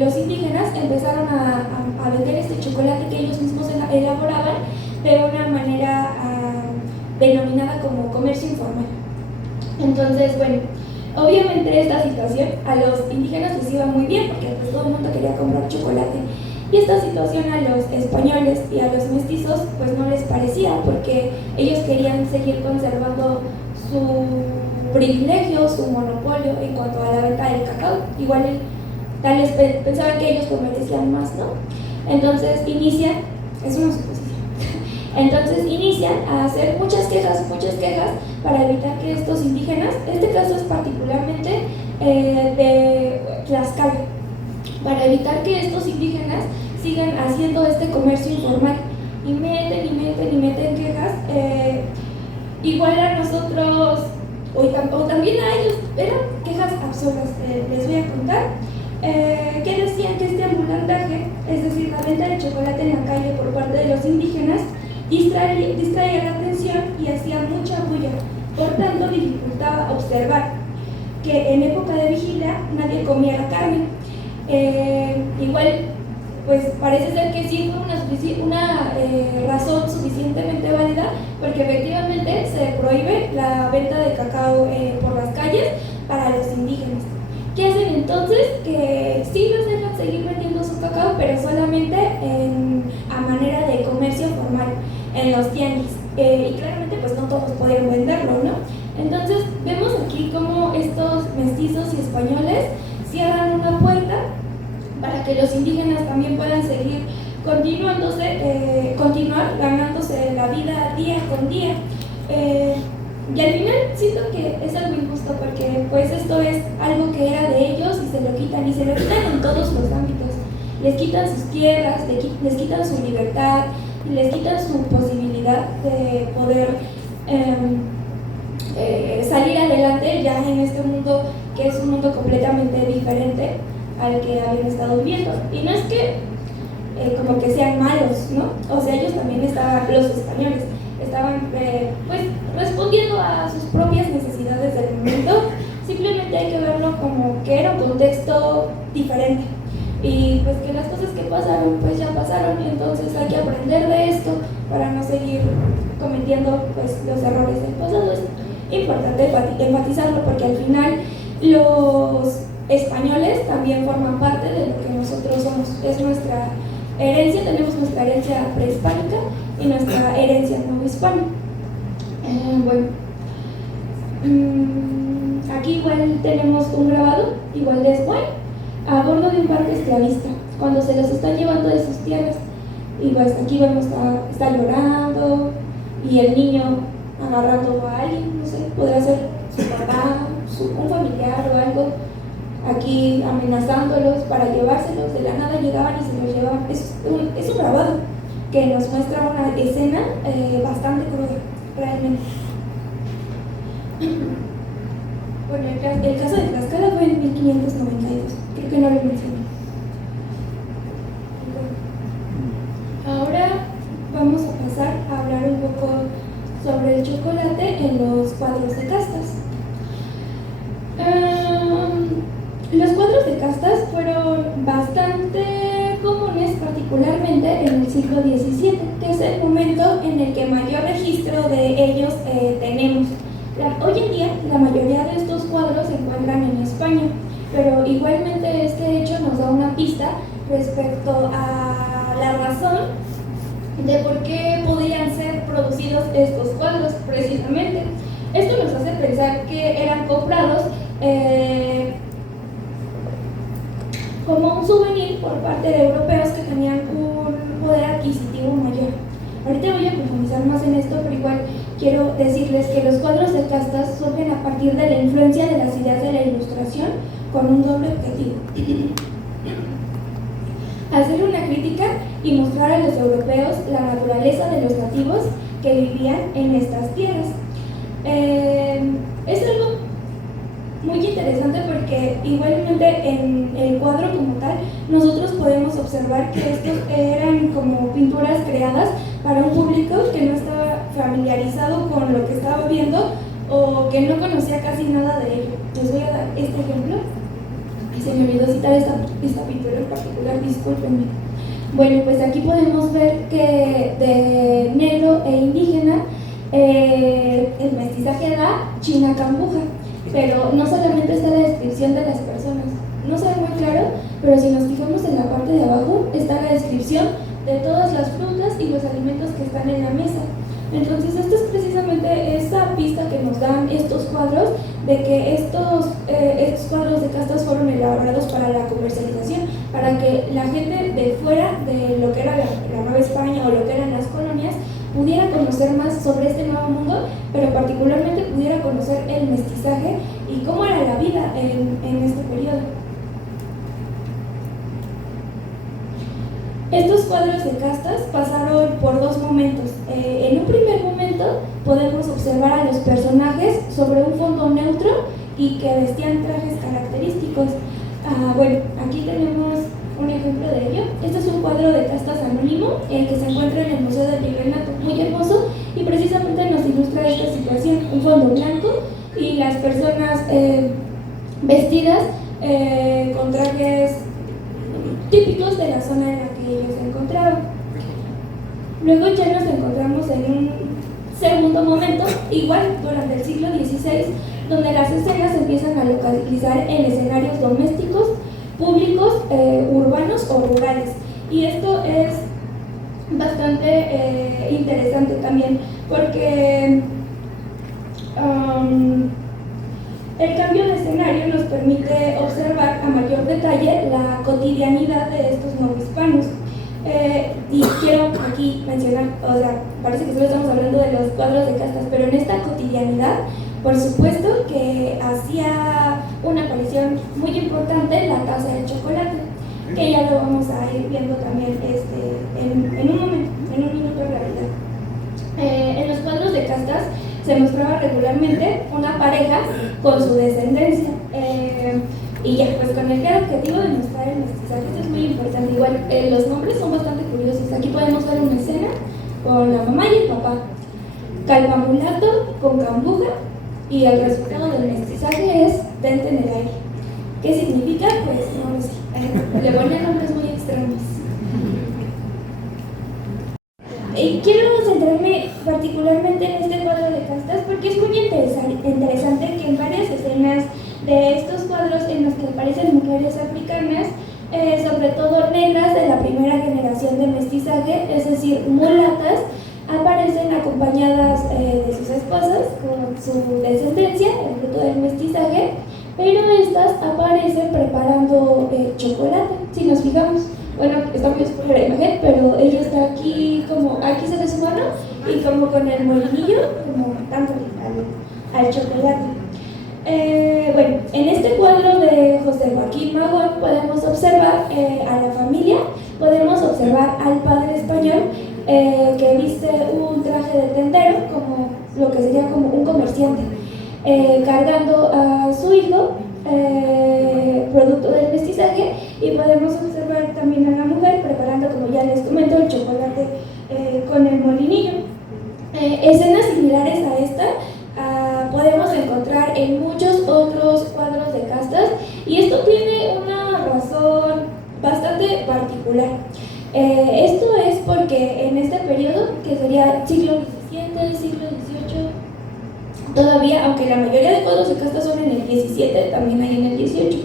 los indígenas, empezaron a vender este chocolate que ellos mismos elaboraban de una manera denominada como comercio informal. Entonces, bueno, obviamente esta situación a los indígenas les iba muy bien, porque pues todo el mundo quería comprar chocolate, y esta situación a los españoles y a los mestizos pues no les parecía, porque ellos querían seguir conservando su privilegio, su monopolio en cuanto a la venta del cacao. Igual tal vez pensaban que ellos merecían más, ¿no? Entonces inician, es una suposición, entonces inician a hacer muchas quejas para evitar que estos indígenas, este caso es particularmente de Tlaxcala, para evitar que estos indígenas sigan haciendo este comercio informal, y meten quejas. Igual a nosotros, o también a ellos, eran quejas absurdas. Les voy a contar que decían que este ambulantaje, es decir, la venta de chocolate en la calle por parte de los indígenas, distraía la atención y hacía mucha bulla, por tanto dificultaba observar que en época de vigilia nadie comía la carne. Igual, pues parece ser que sí fue una razón suficientemente válida, porque efectivamente se prohíbe la venta de cacao por las calles para los indígenas. ¿Qué hacen entonces? Que sí los dejan seguir vendiendo su cacao, pero solamente a manera de comercio formal, en los tianguis. Y claramente pues no todos podían venderlo, ¿no? Entonces vemos aquí cómo estos mestizos y españoles cierran una puerta para que los indígenas también continuar ganándose la vida día con día. Y al final siento que es algo injusto porque pues esto es algo que era de ellos y se lo quitan en todos los ámbitos. Les quitan sus tierras, les quitan su libertad, les quitan su posibilidad de poder salir adelante ya en este mundo que es un mundo completamente diferente al que habían estado viviendo. Y no es que como que sean malos, ¿no? O sea, ellos también estaban, los españoles, estaban pues respondiendo a sus propias necesidades del momento. Simplemente hay que verlo como que era un contexto diferente. Y pues que las cosas que pasaron, pues ya pasaron, y entonces hay que aprender de esto para no seguir cometiendo pues los errores del pasado. Es importante enfatizarlo porque al final los españoles también forman parte de lo que nosotros somos. Es nuestra herencia, tenemos nuestra herencia prehispánica y nuestra herencia novohispana. Aquí igual tenemos un grabado, igual de Esquire, a bordo de un barco esclavista, cuando se los están llevando de sus tierras. Y pues aquí vemos que está llorando y el niño agarrando a alguien, no sé, podrá ser su papá, un familiar o algo, aquí amenazándolos para llevárselos. De la nada llegaban y se los llevaban. Es un grabado que nos muestra una escena bastante cruda, realmente. Bueno, el caso de Tlaxcala fue en 1592, creo que no lo mencioné. Ahora vamos a pasar a hablar un poco sobre el chocolate en los cuadros de castas. Los cuadros de castas fueron bastante comunes, particularmente en el siglo XVII, que es el momento en el que mayor registro de ellos tenemos. Hoy en día, la mayoría de estos cuadros se encuentran en España, pero igualmente este hecho nos da una pista respecto a la razón de por qué podían ser producidos estos cuadros, precisamente. Esto nos hace pensar que eran comprados como un souvenir por parte de europeos que tenían un poder adquisitivo mayor. Ahorita voy a profundizar más en esto, pero igual quiero decirles que los cuadros de castas surgen a partir de la influencia de las ideas de la Ilustración con un doble objetivo: hacer una crítica y mostrar a los europeos la naturaleza de los nativos que vivían en estas tierras. Es algo muy interesante porque igualmente en el cuadro como tal nosotros podemos observar que estos eran como pinturas creadas para un público que no estaba familiarizado con lo que estaba viendo o que no conocía casi nada de ello. Les voy a dar este ejemplo. Se me olvidó citar esta pintura en particular, discúlpenme. Bueno, pues aquí podemos ver que de negro e indígena el mestizaje da Chinacambuja, pero no solamente está la descripción de las personas, no se ve muy claro, pero si nos fijamos en la parte de abajo está la descripción de todas las frutas y los alimentos que están en la mesa. Entonces esto es precisamente esa pista que nos dan estos cuadros de que estos cuadros de castas fueron elaborados para la comercialización, para que la gente de fuera de lo que era la Nueva España o lo que eran las colonias pudiera conocer más sobre este nuevo mundo, pero particularmente pudiera conocer el mestizaje y cómo era la vida en este periodo. Estos cuadros de castas pasaron por dos momentos. En un primer momento podemos observar a los personajes sobre un fondo neutro y que vestían trajes característicos. Bueno, aquí tenemos un ejemplo de ello. Este es un cuadro de castas anónimo que se encuentra en el Museo del Virreinato, muy hermoso, y precisamente nos ilustra esta situación: un fondo blanco y las personas vestidas con trajes típicos de la zona en la que ellos se encontraban. Luego ya nos encontramos en un segundo momento, igual durante el siglo XVI, donde las escenas se empiezan a localizar en escenarios domésticos, públicos, urbanos o rurales. Y esto es bastante interesante también porque el cambio de escenario nos permite observar a mayor detalle la cotidianidad de estos novohispanos. Y quiero aquí mencionar, o sea, parece que solo estamos hablando de los cuadros de castas, pero en esta cotidianidad, por supuesto que hacía una aparición muy importante la taza de chocolate, que ya lo vamos a ir viendo también en un momento, en un minuto en realidad. En los cuadros de castas se mostraba regularmente una pareja con su descendencia. Y ya, pues con el claro objetivo de mostrar el mestizaje. Esto es muy importante. Igual, los nombres son bastante curiosos. Aquí podemos ver una escena con la mamá y el papá. Calvamulato con cambuja, y el resultado del mestizaje es dente en el aire. ¿Qué significa? Pues no lo sé. Le ponen nombres muy extraños. Quiero centrarme particularmente en este cuadro de castas porque es muy interesante que en varias escenas de estos cuadros en los que aparecen mujeres africanas, sobre todo negras de la primera generación de mestizaje, es decir, mulatas, aparecen acompañadas de sus esposas con su descendencia, el fruto del mestizaje, pero estas aparecen preparando chocolate, si nos fijamos. Bueno, está muy oscura la imagen, pero ella está aquí, como aquí se ve su mano, y como con el molinillo, como dándole al chocolate. Bueno, en este cuadro de José Joaquín Magón podemos observar a la familia, podemos observar al padre español que viste un traje de tendero, como lo que sería como un comerciante, cargando a su hijo, producto del mestizaje, y podemos observar también a la mujer preparando, como ya les comento, el chocolate con el molinillo. Escenas similares a esta podemos encontrar en muchos otros cuadros de castas, y esto tiene una razón bastante particular. Esto es porque en este periodo, que sería siglo XVII, siglo XVIII, todavía, aunque la mayoría de cuadros de castas son en el XVII, también hay en el XVIII,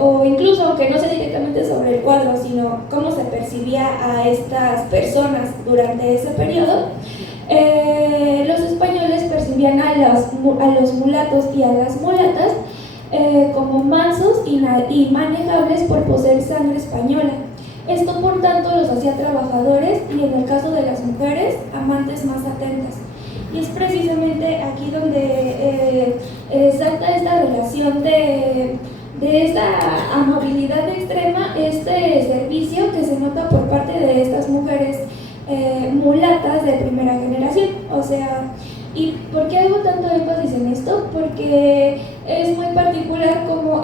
o incluso, aunque no sea directamente sobre el cuadro, sino cómo se percibía a estas personas durante ese periodo, los españoles percibían a los mulatos y a las mulatas como mansos y manejables por poseer sangre española. Esto, por tanto, los hacía trabajadores y, en el caso de las mujeres, amantes más atentas. Y es precisamente aquí donde salta esta relación de esta amabilidad extrema, este servicio que se nota por parte de estas mujeres mulatas de primera generación. O sea, ¿y por qué hago tanto énfasis en esto? Porque es muy particular como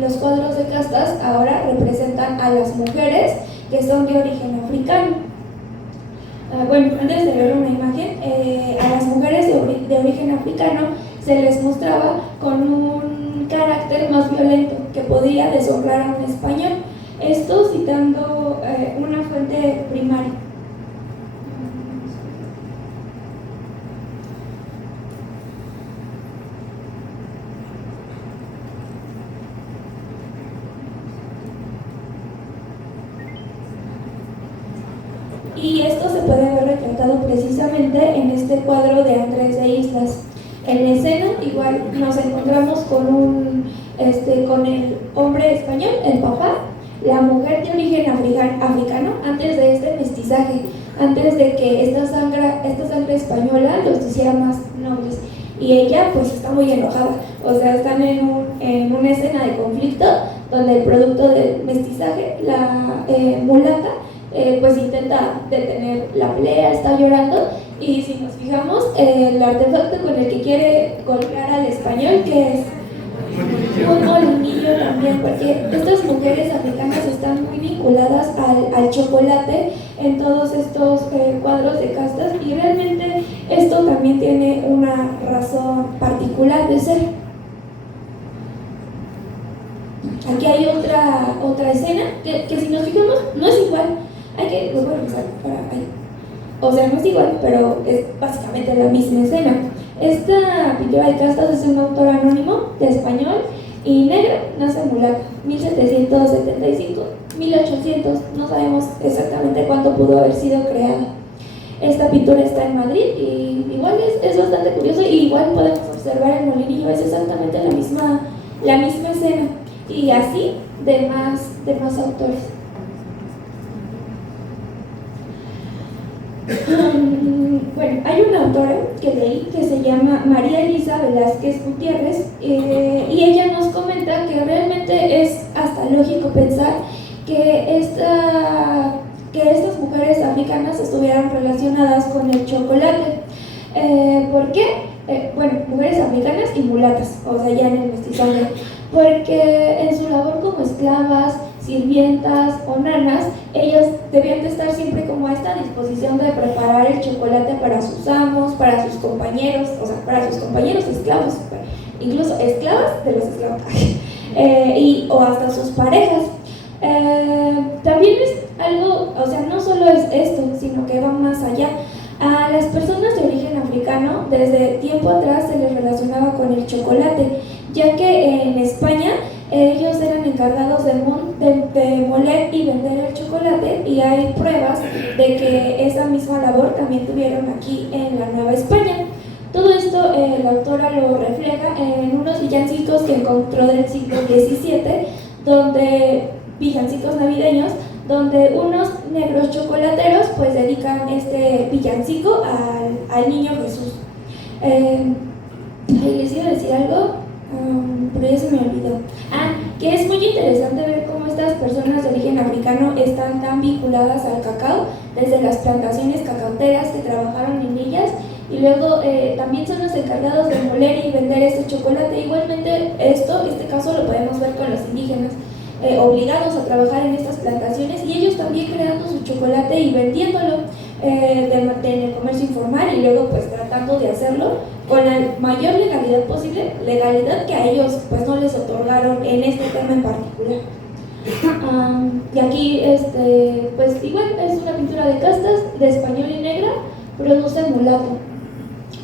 los cuadros de castas ahora representan a las mujeres que son de origen africano. Bueno, antes de ver una imagen, a las mujeres de origen africano se les mostraba con un carácter más violento que podía deshonrar a un español. Esto citando una fuente primaria. Y esto se puede ver retratado precisamente en este cuadro de Andrés de Islas. En la escena igual nos encontramos con el hombre español, el papá, la mujer de origen africano, antes de este mestizaje, antes de que esta sangre española los hiciera más nobles. Y ella pues está muy enojada, o sea, están en una escena de conflicto donde el producto del mestizaje, la mulata, pues intenta detener la pelea, está llorando, y si nos fijamos, el artefacto con el que quiere golpear al español, que es un molinillo también, porque estas mujeres africanas están muy vinculadas al chocolate en todos estos cuadros de castas, y realmente esto también tiene una razón particular de ser. Aquí hay otra escena que si nos fijamos no es igual. Hay que revisar para ahí. O sea, no es igual, pero es básicamente la misma escena. Esta pintura de castas es un autor anónimo de español y negro, nace en Mulaca, 1775, 1800, no sabemos exactamente cuándo pudo haber sido creada. Esta pintura está en Madrid y igual es bastante curioso, y igual podemos observar el molinillo, es exactamente la misma escena, y así de más autores. Bueno, hay una autora que leí que se llama María Elisa Velázquez Gutiérrez y ella nos comenta que realmente es hasta lógico pensar que estas mujeres africanas estuvieran relacionadas con el chocolate. ¿Por qué? Bueno, mujeres africanas y mulatas, o sea, ya en el mestizaje, porque en su labor como esclavas, sirvientas o nanas, ellas debían de estar siempre como a esta disposición de preparar el chocolate para sus amos, para sus compañeros, o sea, para sus compañeros esclavos, incluso esclavas de los esclavos, o hasta sus parejas. También es algo, o sea, no solo es esto, sino que va más allá. A las personas de origen africano, desde tiempo atrás se les relacionaba con el chocolate, ya que en España ellos eran encargados de moler y vender el chocolate, y hay pruebas de que esa misma labor también tuvieron aquí en la Nueva España. Todo esto la autora lo refleja en unos villancicos que encontró del siglo XVII, villancicos navideños, donde unos negros chocolateros pues dedican este villancico al niño Jesús. Les iba a decir algo, pero ya se me olvidó. Que es muy interesante ver cómo estas personas de origen africano están tan vinculadas al cacao, desde las plantaciones cacauteras que trabajaron en ellas, y luego también son los encargados de moler y vender este chocolate. Igualmente este caso lo podemos ver con los indígenas, obligados a trabajar en estas plantaciones, y ellos también creando su chocolate y vendiéndolo en el comercio informal, y luego pues tratando de hacerlo con la mayor legalidad posible, legalidad que a ellos pues no les otorgaron en este tema en particular. Y aquí pues igual es una pintura de castas de español y negra, produce mulato.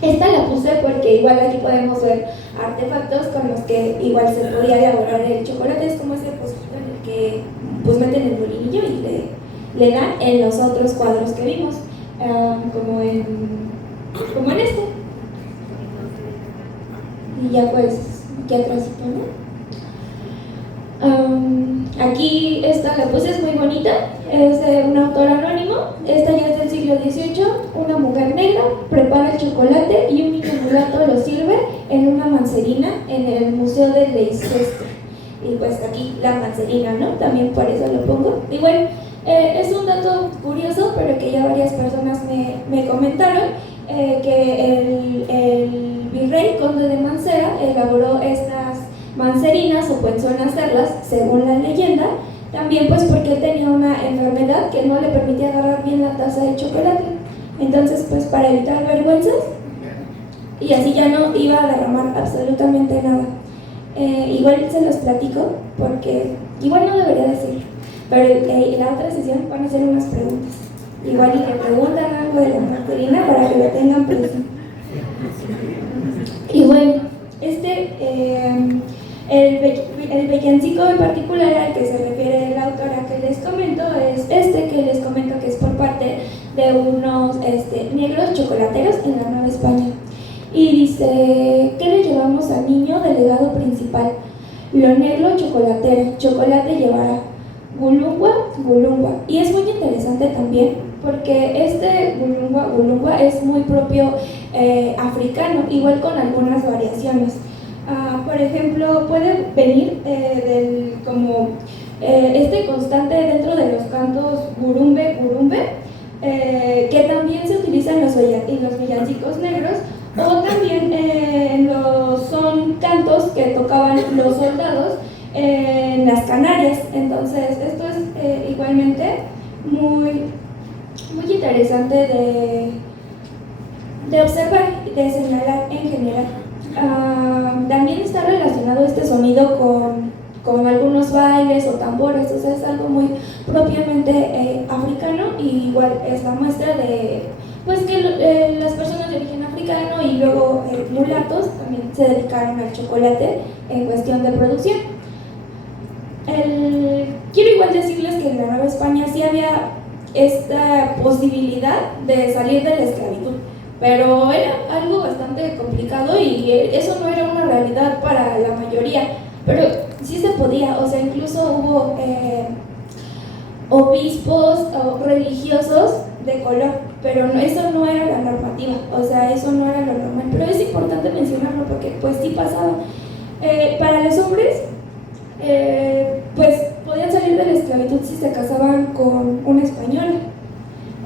Esta la puse porque igual aquí podemos ver artefactos con los que igual se podía elaborar el chocolate. Es como ese pocito en el que pues meten el molinillo y le dan en los otros cuadros que vimos, como en este. Y ya pues aquí atrásito, ¿no? Aquí esta la puse, es muy bonita, es de un autor anónimo. Esta ya es del siglo XVIII. Una mujer negra prepara el chocolate y un niño mulato lo sirve en una mancerina en el Museo de Leicester. Y pues aquí la mancerina, ¿no? También por eso lo pongo. Y bueno, es un dato curioso, pero que ya varias personas me comentaron, que el virrey conde de Mancera elaboró estas mancerinas o pensó en hacerlas, según la leyenda, también pues porque él tenía una enfermedad que no le permitía agarrar bien la taza de chocolate. Entonces pues para evitar vergüenzas, y así ya no iba a derramar absolutamente nada. Igual se los platico porque igual no debería decir, pero en la otra sesión van a hacer unas preguntas, igual y le preguntan algo de la mancerina para que lo tengan presente. Y bueno, el villancico en particular al que se refiere la autora que les comento es que les comento que es por parte de unos negros chocolateros en la Nueva España. Y dice: ¿qué le llevamos al niño del legado principal? Lo negro chocolatero, chocolate llevará. Gulungua, gulungua. Y es muy interesante también porque gulungua es muy propio africano, igual con algunas variaciones. Por ejemplo, puede venir este constante dentro de los cantos gurumbe, que también se utilizan en los villancicos negros, o también son cantos que tocaban los soldados en las Canarias. Entonces esto es igualmente muy, muy interesante de observar y de señalar en general. También está relacionado este sonido con algunos bailes o tambores, o sea, es algo muy propiamente africano, y igual es la muestra de pues que las personas de origen africano y luego mulatos también se dedicaron al chocolate en cuestión de producción. Quiero igual decirles que en la Nueva España sí había esta posibilidad de salir de la esclavitud, pero era algo bastante complicado y eso no era una realidad para la mayoría, pero sí se podía. O sea, incluso hubo obispos o religiosos de color, pero eso no era la normativa, o sea, eso no era lo normal, pero es importante mencionarlo porque pues sí pasaba. Para los hombres, pues podían salir de la esclavitud si se casaban con una española.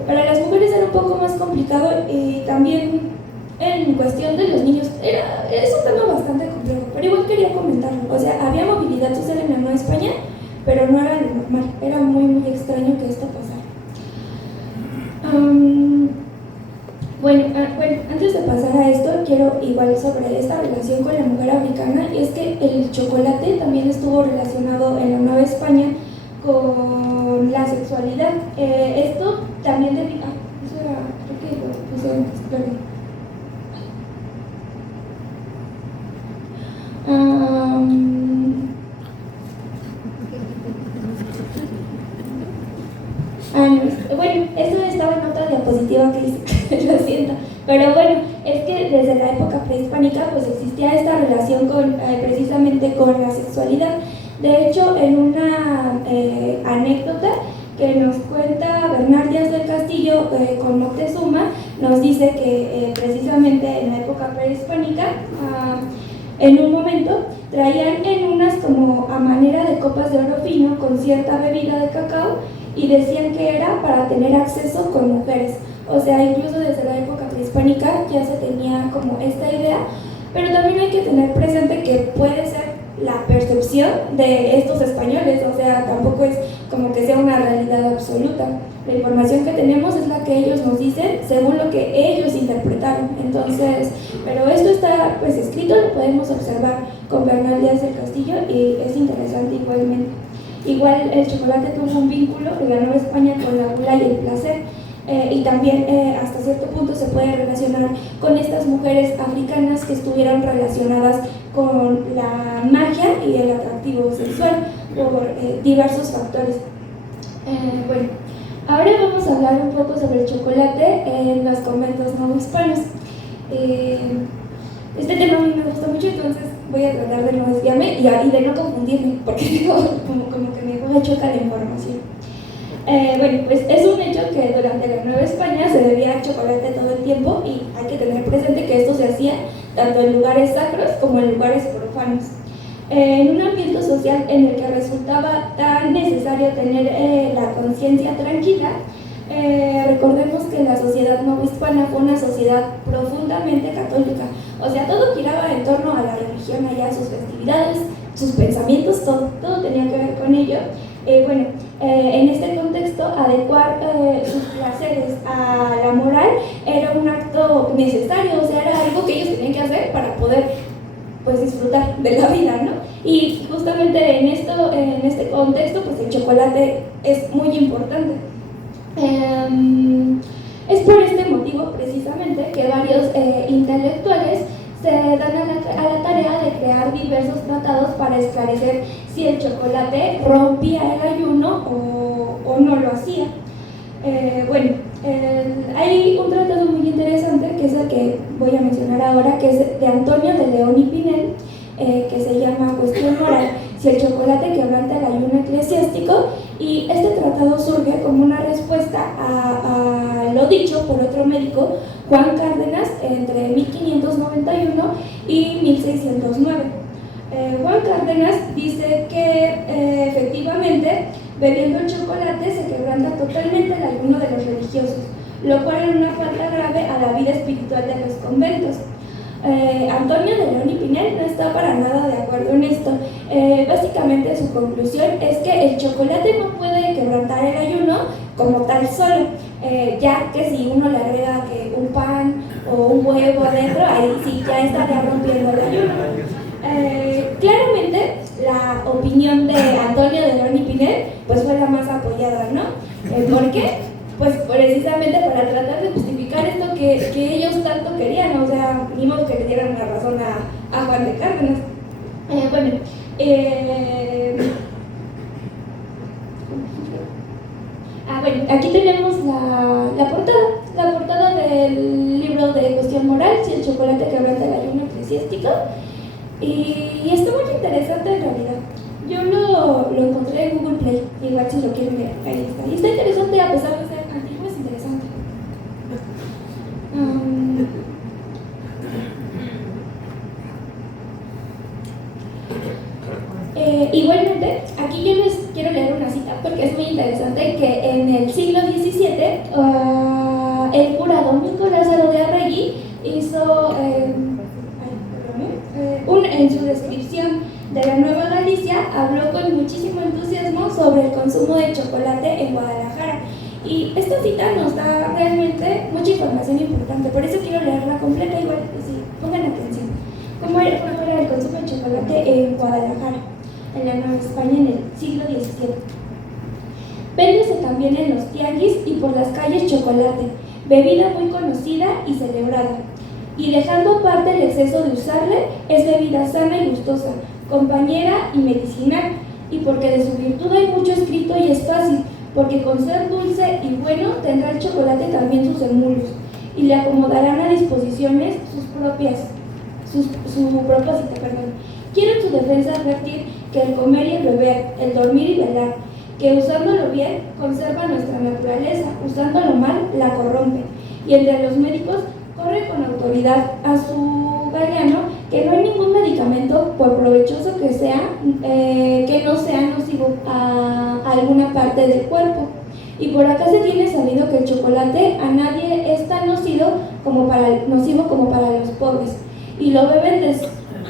Para las mujeres era un poco más complicado y también en cuestión de los niños es un tema bastante complejo, pero igual quería comentarlo. O sea, había movilidad social en la Nueva España, pero no era lo normal, era muy muy extraño que esto pasara. Bueno, antes de pasar a esto, quiero igual sobre esta relación con la mujer africana, y es que el chocolate también estuvo relacionado en la Nueva España con la sexualidad. Esto también debido... eso era... creo que lo puse antes, perdón. Bueno, esto estaba en otra diapositiva que hice, lo siento, pero bueno, es que desde la época prehispánica pues existía esta relación precisamente con la sexualidad. De hecho, en una anécdota que nos cuenta Bernal Díaz del Castillo con Moctezuma, nos dice que precisamente en la época prehispánica, en un momento traían en unas como a manera de copas de oro fino con cierta bebida de cacao, y decían que era para tener acceso con mujeres. O sea, incluso desde la época prehispánica ya se tenía como esta idea, pero también hay que tener presente que puede ser la percepción de estos españoles, o sea, tampoco es como que sea una realidad absoluta. La información que tenemos es la que ellos nos dicen según lo que ellos interpretaron. Entonces, pero esto está pues escrito, lo podemos observar con Bernal Díaz del Castillo y es interesante igualmente. Igual el chocolate tuvo un vínculo en la Nueva España con la gula y el placer, y también hasta cierto punto se puede relacionar con estas mujeres africanas que estuvieron relacionadas con la magia y el atractivo sexual por diversos factores. Bueno, ahora vamos a hablar un poco sobre el chocolate en los conventos novohispanos. Este tema a mí me gusta mucho, entonces voy a tratar de no desviarme y de no confundirme, porque digo, como que me choca la información. Bueno, pues es un hecho que durante la Nueva España se bebía chocolate todo el tiempo, y hay que tener presente que esto se hacía tanto en lugares sacros como en lugares profanos. En un ambiente social en el que resultaba tan necesario tener la conciencia tranquila, recordemos que la sociedad novohispana fue una sociedad profundamente católica, o sea, todo giraba en torno a la religión allá, sus festividades, sus pensamientos, todo tenía que ver con ello. En este contexto, adecuar sus placeres a la moral era un acto necesario, o sea, era algo que ellos tenían que hacer para poder pues disfrutar de la vida, ¿no? Y justamente en este contexto, pues el chocolate es muy importante. Es por este motivo, precisamente, que varios intelectuales se dan a la tarea de crear diversos tratados para esclarecer si el chocolate rompía el ayuno o no lo hacía. Hay un tratado muy interesante, que es el que voy a mencionar ahora, que es de Antonio de León y Pinel, que se llama Cuestión Moral, si el chocolate quebranta el ayuno eclesiástico, y este tratado surge como una respuesta a lo dicho por otro médico, Juan Cárdenas, entre 1591 y 1609. Juan Cárdenas dice que efectivamente, bebiendo el chocolate se quebranta totalmente el ayuno de los religiosos, lo cual era una falta grave a la vida espiritual de los conventos. Antonio de León y Pinel no está para nada de acuerdo en esto. Básicamente su conclusión es que el chocolate no puede quebrantar el ayuno como tal solo, ya que si uno le agrega que un pan o un huevo adentro, ahí sí ya estaría rompiendo el ayuno. Claramente la opinión de Antonio de León y Pinel pues fue la más apoyada, ¿no? ¿Por qué? Pues precisamente para tratar de justificar esto que ellos tanto querían, o sea, ni modo que le dieran la razón a Juan de Cárdenas. Aquí tenemos la portada del libro de Cuestión Moral, si el chocolate quebranta el ayuno eclesiástico, y está muy interesante en realidad. Yo lo encontré en Google Play, igual si lo quieren ver, ahí está. Y está interesante, a pesar de ser antiguo, es interesante. el cura Domingo Lázaro de Arregui hizo en su descripción de la Nueva Galicia, habló con muchísimo entusiasmo sobre el consumo de chocolate en Guadalajara. Y esta cita nos da realmente mucha información importante, por eso quiero leerla completa, igual sí, pongan atención. ¿Cómo era el consumo de chocolate en Guadalajara, en la Nueva España, en el siglo XVII? Véndese también en los tianguis y por las calles chocolate, bebida muy conocida y celebrada. Y dejando aparte el exceso de usarle, es bebida sana y gustosa, compañera y medicinal, y porque de su virtud hay mucho escrito y es fácil, porque con ser dulce y bueno tendrá el chocolate también sus emulos, y le acomodarán a disposiciones su propósito. Quiero en su defensa advertir que el comer y el beber, el dormir y velar, que usándolo bien conserva nuestra naturaleza, usándolo mal la corrompe, y el de los médicos corre con autoridad a su Galiano que no hay ningún medicamento, por provechoso que sea, que no sea nocivo a alguna parte del cuerpo. Y por acá se tiene sabido que el chocolate a nadie es tan nocivo como para los pobres, y lo beben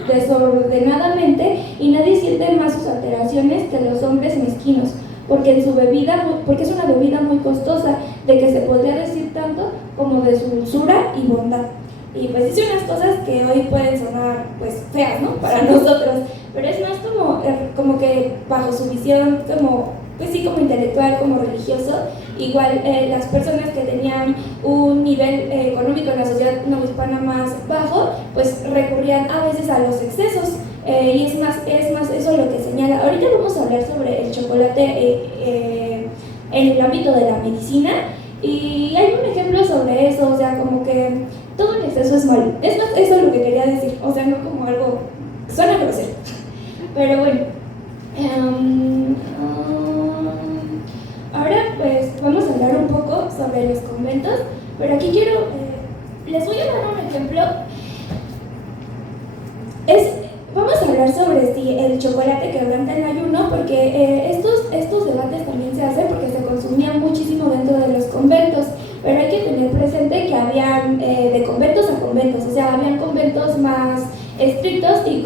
desordenadamente, y nadie siente más sus alteraciones que los hombres mezquinos, porque es una bebida muy costosa, de que se podría decir tanto como de su dulzura y bondad. Y pues dice unas cosas que hoy pueden sonar pues feas, ¿no? Para nosotros, pero es más como que bajo su visión pues sí, como intelectual, como religioso, igual las personas que tenían un nivel económico en la sociedad novohispana más bajo, pues recurrían a veces a los excesos, y es más eso lo que señala. Ahorita vamos a hablar sobre el chocolate en el ámbito de la medicina, y hay un ejemplo sobre eso, o sea, como que todo en exceso es malo. Es más, eso es lo que quería decir, o sea, no como algo, suena grosero, pero bueno. Ahora pues vamos a hablar un poco sobre los conventos, pero aquí les voy a dar un ejemplo. Vamos a hablar sobre si el chocolate quebranta el ayuno, porque estos debates también se hacen porque se consumía muchísimo dentro de los conventos, pero hay que tener presente que habían de conventos a conventos, o sea, habían conventos más estrictos y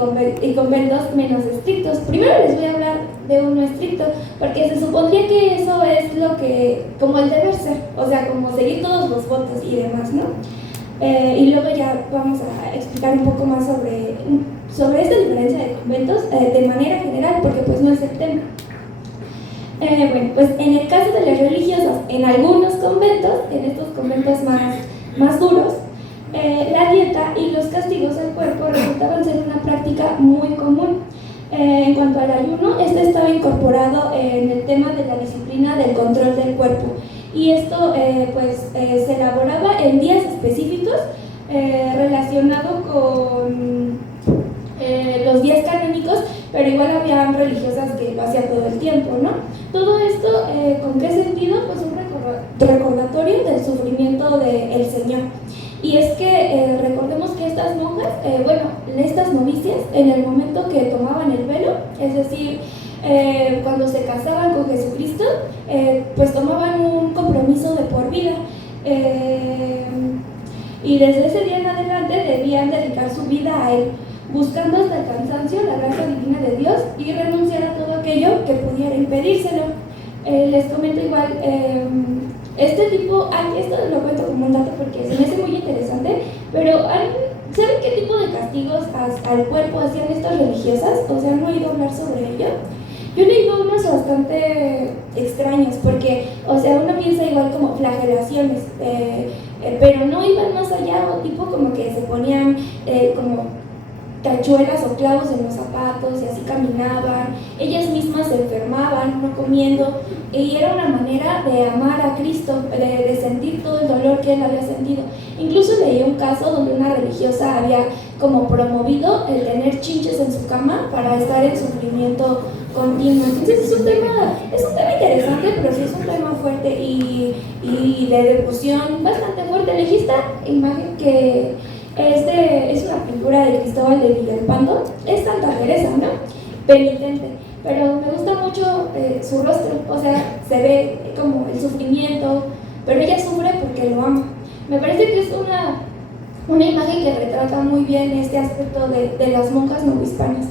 conventos menos estrictos. Primero les voy a hablar de uno estricto, porque se supondría que eso es como el deber ser, o sea, como seguir todos los votos y demás, ¿no? Y luego ya vamos a explicar un poco más sobre esta diferencia de conventos de manera general, porque pues no es el tema. Bueno, pues en el caso de las religiosas, en algunos conventos, en estos conventos más duros, la dieta y los castigos al cuerpo resultaban ser una práctica muy común. En cuanto al ayuno, este estaba incorporado en el tema de la disciplina del control del cuerpo, y esto se elaboraba en días específicos relacionado con los días canónicos, pero igual habían religiosas que lo hacían todo el tiempo, ¿no? Todo esto, ¿con qué sentido? Pues un recordatorio del sufrimiento del Señor. Y es que recordemos que estas monjas, estas novicias, en el momento que tomaban el velo, es decir, cuando se casaban con Jesucristo, pues tomaban un compromiso de por vida, y desde ese día en adelante debían dedicar su vida a Él, buscando hasta el cansancio la gracia divina de Dios y renunciar a todo aquello que pudiera impedírselo. Les comento igual, esto lo cuento como un dato porque se me hace muy interesante, pero ¿saben qué tipo de castigos al cuerpo hacían estas religiosas? O sea, ¿han oído hablar sobre ello? Yo he leído unos bastante extraños, porque, o sea, uno piensa igual como flagelaciones, pero no iban más allá, o tipo como que se ponían como tachuelas o clavos en los zapatos y así caminaban, ellas mismas se enfermaban, no comiendo, y era una manera de amar a Cristo, de sentir todo el dolor que él había sentido. Incluso leí un caso donde una religiosa había como promovido el tener chinches en su cama para estar en sufrimiento continuo. Entonces es un tema interesante, pero sí es un tema fuerte y de devoción bastante fuerte. Elegí esta imagen que es una pintura de Cristóbal de Villalpando, es Santa Teresa, ¿no? Penitente, pero me gusta mucho su rostro, o sea, se ve como el sufrimiento, pero ella sufre porque lo ama. Me parece que es una imagen que retrata muy bien este aspecto de las monjas novohispanas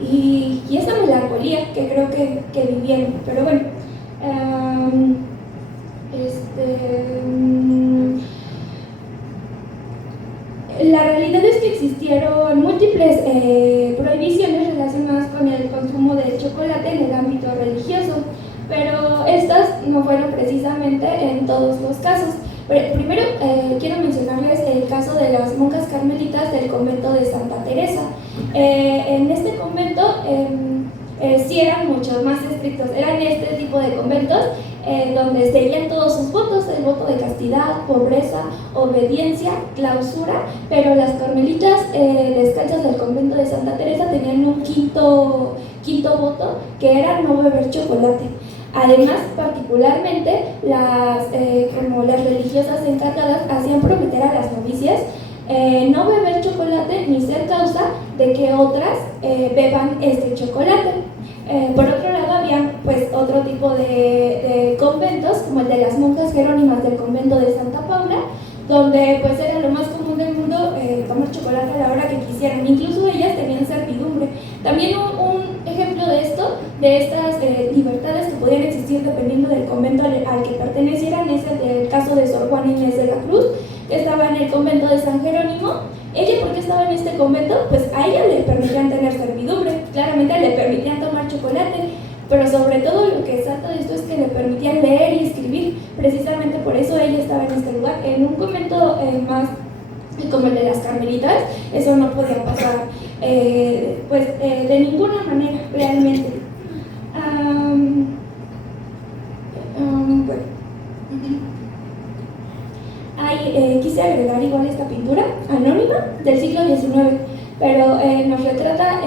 y esa melancolía que creo que vivieron. Pero bueno, la realidad es que existieron múltiples prohibiciones relacionadas con el consumo de chocolate en el ámbito religioso, pero estas no fueron precisamente en todos los casos. Primero quiero mencionarles el caso de las monjas carmelitas del convento de Santa Teresa. En este convento sí eran mucho más estrictos, eran este tipo de conventos donde seguían todos sus votos, el voto de castidad, pobreza, obediencia, clausura, pero las carmelitas descalzas del convento de Santa Teresa tenían un quinto voto, que era no beber chocolate. Además, particularmente, como las religiosas encargadas hacían prometer a las novicias no beber chocolate ni ser causa de que otras beban este chocolate. Por otro lado, había pues otro tipo de conventos, como el de las monjas jerónimas del convento de Santa Paula, donde pues era lo más común del mundo tomar chocolate a la hora que quisieran. Incluso ellas tenían servidumbre. También un ejemplo de esto, de estas libertades que podían existir dependiendo del convento al que pertenecieran, es el caso de Sor Juana Inés de la Cruz, que estaba en el convento de San Jerónimo. Ella, ¿por qué estaba en este convento? Pues a ella le permitían tener servidumbre, claramente le permitían tomar chocolate, pero sobre todo lo que salta de esto es que le permitían leer y escribir. Precisamente por eso ella estaba en este lugar. En un convento más como el de las carmelitas, eso no podía pasar de ninguna manera realmente. Bueno. Quise agregar igual esta pintura anónima del siglo XIX, pero nos retrata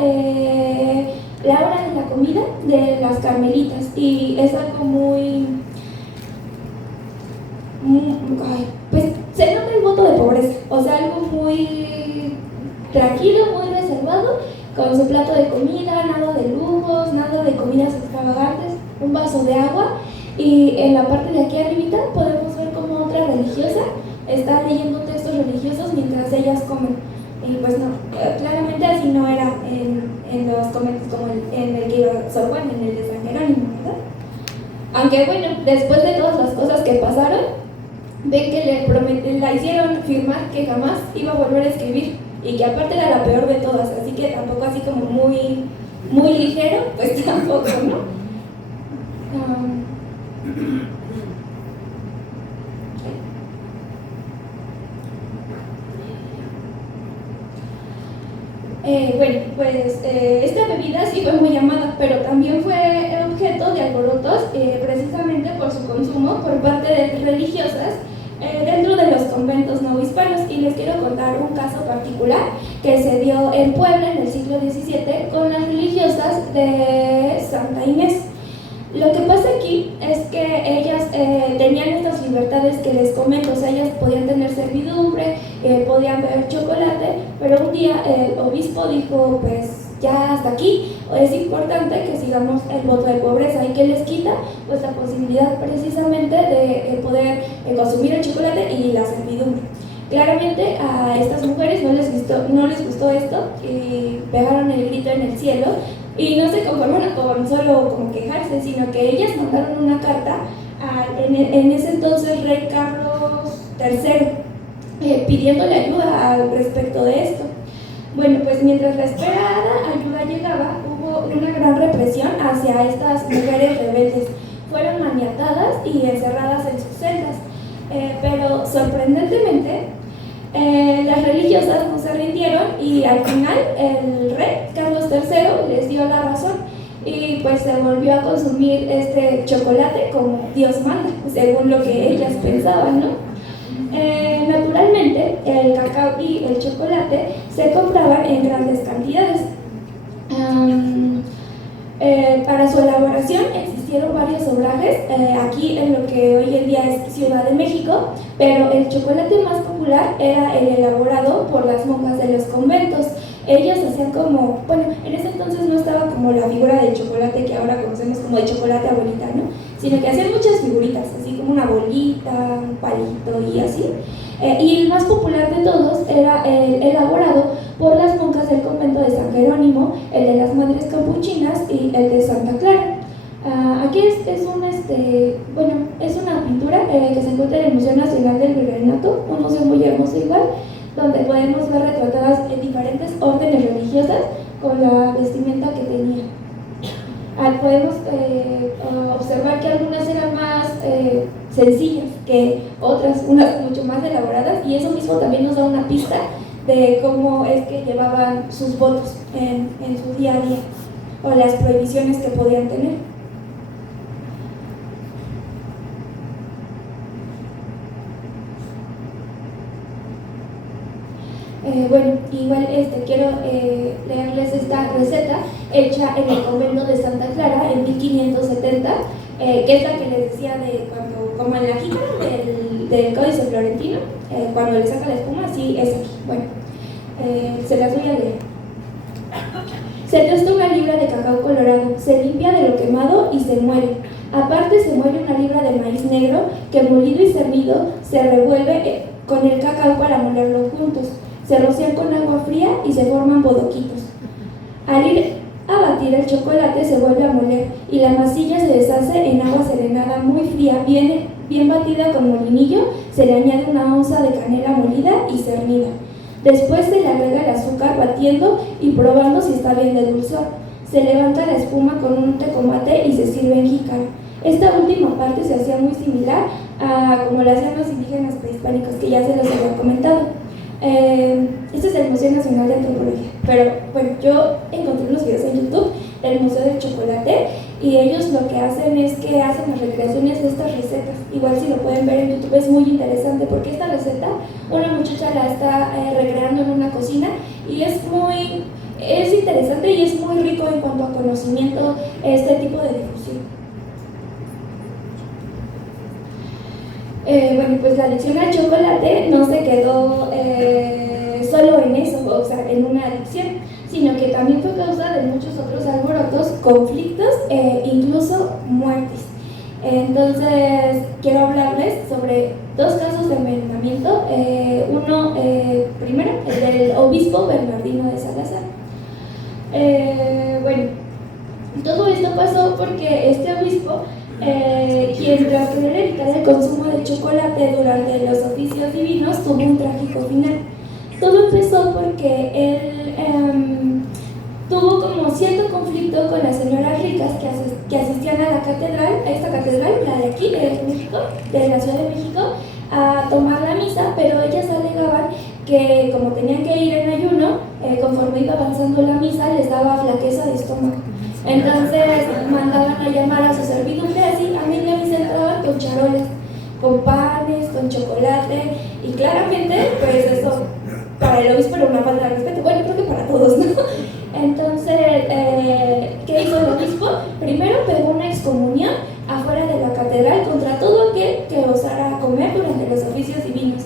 la hora de la comida de las carmelitas y es algo pues se nota el voto de pobreza, o sea, algo muy tranquilo, muy reservado, con su plato de comida, nada de lujos, nada de comidas extravagantes, un vaso de agua, y en la parte de aquí arribita podemos ver como otra religiosa está leyendo textos religiosos mientras ellas comen. Y pues no, claramente así no era en los conventos como en el que iba Sor Juana, en el de San Jerónimo, ¿verdad? Aunque bueno, después de todas las cosas que pasaron, ven que la hicieron firmar que jamás iba a volver a escribir y que aparte era la peor de todas, así que tampoco así como muy ligero, pues tampoco, ¿no? Esta bebida sí fue muy amada, pero también fue objeto de alborotos precisamente por su consumo por parte de religiosas dentro de los conventos novohispanos. Y les quiero contar un caso particular que se dio en Puebla en el siglo XVII con las religiosas de Santa Inés. Lo que pasa aquí es que ellas tenían estas libertades que les comento, o sea, ellas podían tener servidumbre, podían beber chocolate, pero un día el obispo dijo, pues ya hasta aquí, es importante que sigamos el voto de pobreza. ¿Y qué les quita? Pues la posibilidad precisamente de poder consumir el chocolate y la servidumbre. Claramente a estas mujeres no les gustó esto y pegaron el grito en el cielo. Y no se conformaron con solo como quejarse, sino que ellas mandaron una carta en ese entonces rey Carlos III pidiéndole ayuda al respecto de esto. Bueno, pues mientras la esperada ayuda llegaba, hubo una gran represión hacia estas mujeres rebeldes. Fueron maniatadas y encerradas en sus celdas, pero sorprendentemente las religiosas no se rindieron y al final el rey Carlos III les dio la razón y pues se volvió a consumir este chocolate como Dios manda, según lo que ellas pensaban, ¿no? Naturalmente el cacao y el chocolate se compraban en grandes cantidades. Para su elaboración existieron varios obrajes aquí en lo que hoy en día es Ciudad de México, pero el chocolate más popular era el elaborado por las monjas de los conventos. Ellas hacían en ese entonces no estaba como la figura del chocolate que ahora conocemos como el chocolate abuelita, ¿no? sino que hacían muchas figuritas, así como una bolita, un palito y así. Y el más popular de todos era el elaborado por las monjas del convento de San Jerónimo, el de las Madres Capuchinas y el de Santa Clara. Aquí es una pintura que se encuentra en el Museo Nacional del Virreinato, un museo muy hermoso igual, donde podemos ver retratadas diferentes órdenes religiosas con la vestimenta que tenían. Podemos observar que algunas eran más sencillas que otras, unas mucho más elaboradas, y eso mismo también nos da una pista de cómo es que llevaban sus votos en su día a día, o las prohibiciones que podían tener. Igual quiero leerles esta receta hecha en el convento de Santa Clara en 1570, que es la que les decía de cuando, como en la jícara del Códice Florentino, cuando le saca la espuma, así es aquí. Bueno, se las voy a leer. Se tuesta una libra de cacao colorado, se limpia de lo quemado y se muele. Aparte se muele una libra de maíz negro que molido y cernido se revuelve con el cacao para molerlo juntos. Se rocian con agua fría y se forman bodoquitos. Al ir a batir el chocolate se vuelve a moler y la masilla se deshace en agua serenada muy fría, bien batida con molinillo. Se le añade una onza de canela molida y cernida. Después se le agrega el azúcar batiendo y probando si está bien de dulzor. Se levanta la espuma con un tecomate y se sirve en jícara. Esta última parte se hacía muy similar a como lo hacían los indígenas prehispánicos, que ya se los había comentado. Este es el Museo Nacional de Antropología, pero bueno, yo encontré unos videos en YouTube del Museo del Chocolate y ellos lo que hacen es que hacen las recreaciones de estas recetas. Igual si lo pueden ver en YouTube es muy interesante porque esta receta una muchacha la está recreando en una cocina y es interesante y es muy rico en cuanto a conocimiento este tipo de difusión. Pues la adicción al chocolate no se quedó solo en eso, o sea, en una adicción, sino que también fue causa de muchos otros alborotos, conflictos e incluso muertes. Entonces, quiero hablarles sobre dos casos de envenenamiento. Uno, primero, el del obispo Bernardino de Salazar. Todo esto pasó porque este obispo, quien tras querer evitar el consumo de chocolate durante los oficios divinos, tuvo un trágico final. Todo empezó porque él tuvo como cierto conflicto con las señoras ricas que asistían a la catedral, a esta catedral, la de aquí, de México, de la Ciudad de México, a tomar la misa, pero ellas alegaban que como tenían que ir en ayuno, conforme iba avanzando la misa, les daba flaqueza de estómago. Entonces mandaban a llamar a su servidumbre, así a media misa entraban con charolas, con panes, con chocolate, y claramente, pues eso, para el obispo era una falta de respeto, bueno, creo que para todos, ¿no? Entonces, ¿qué hizo el obispo? Primero pegó una excomunión afuera de la catedral contra todo aquel que osara comer durante los oficios divinos.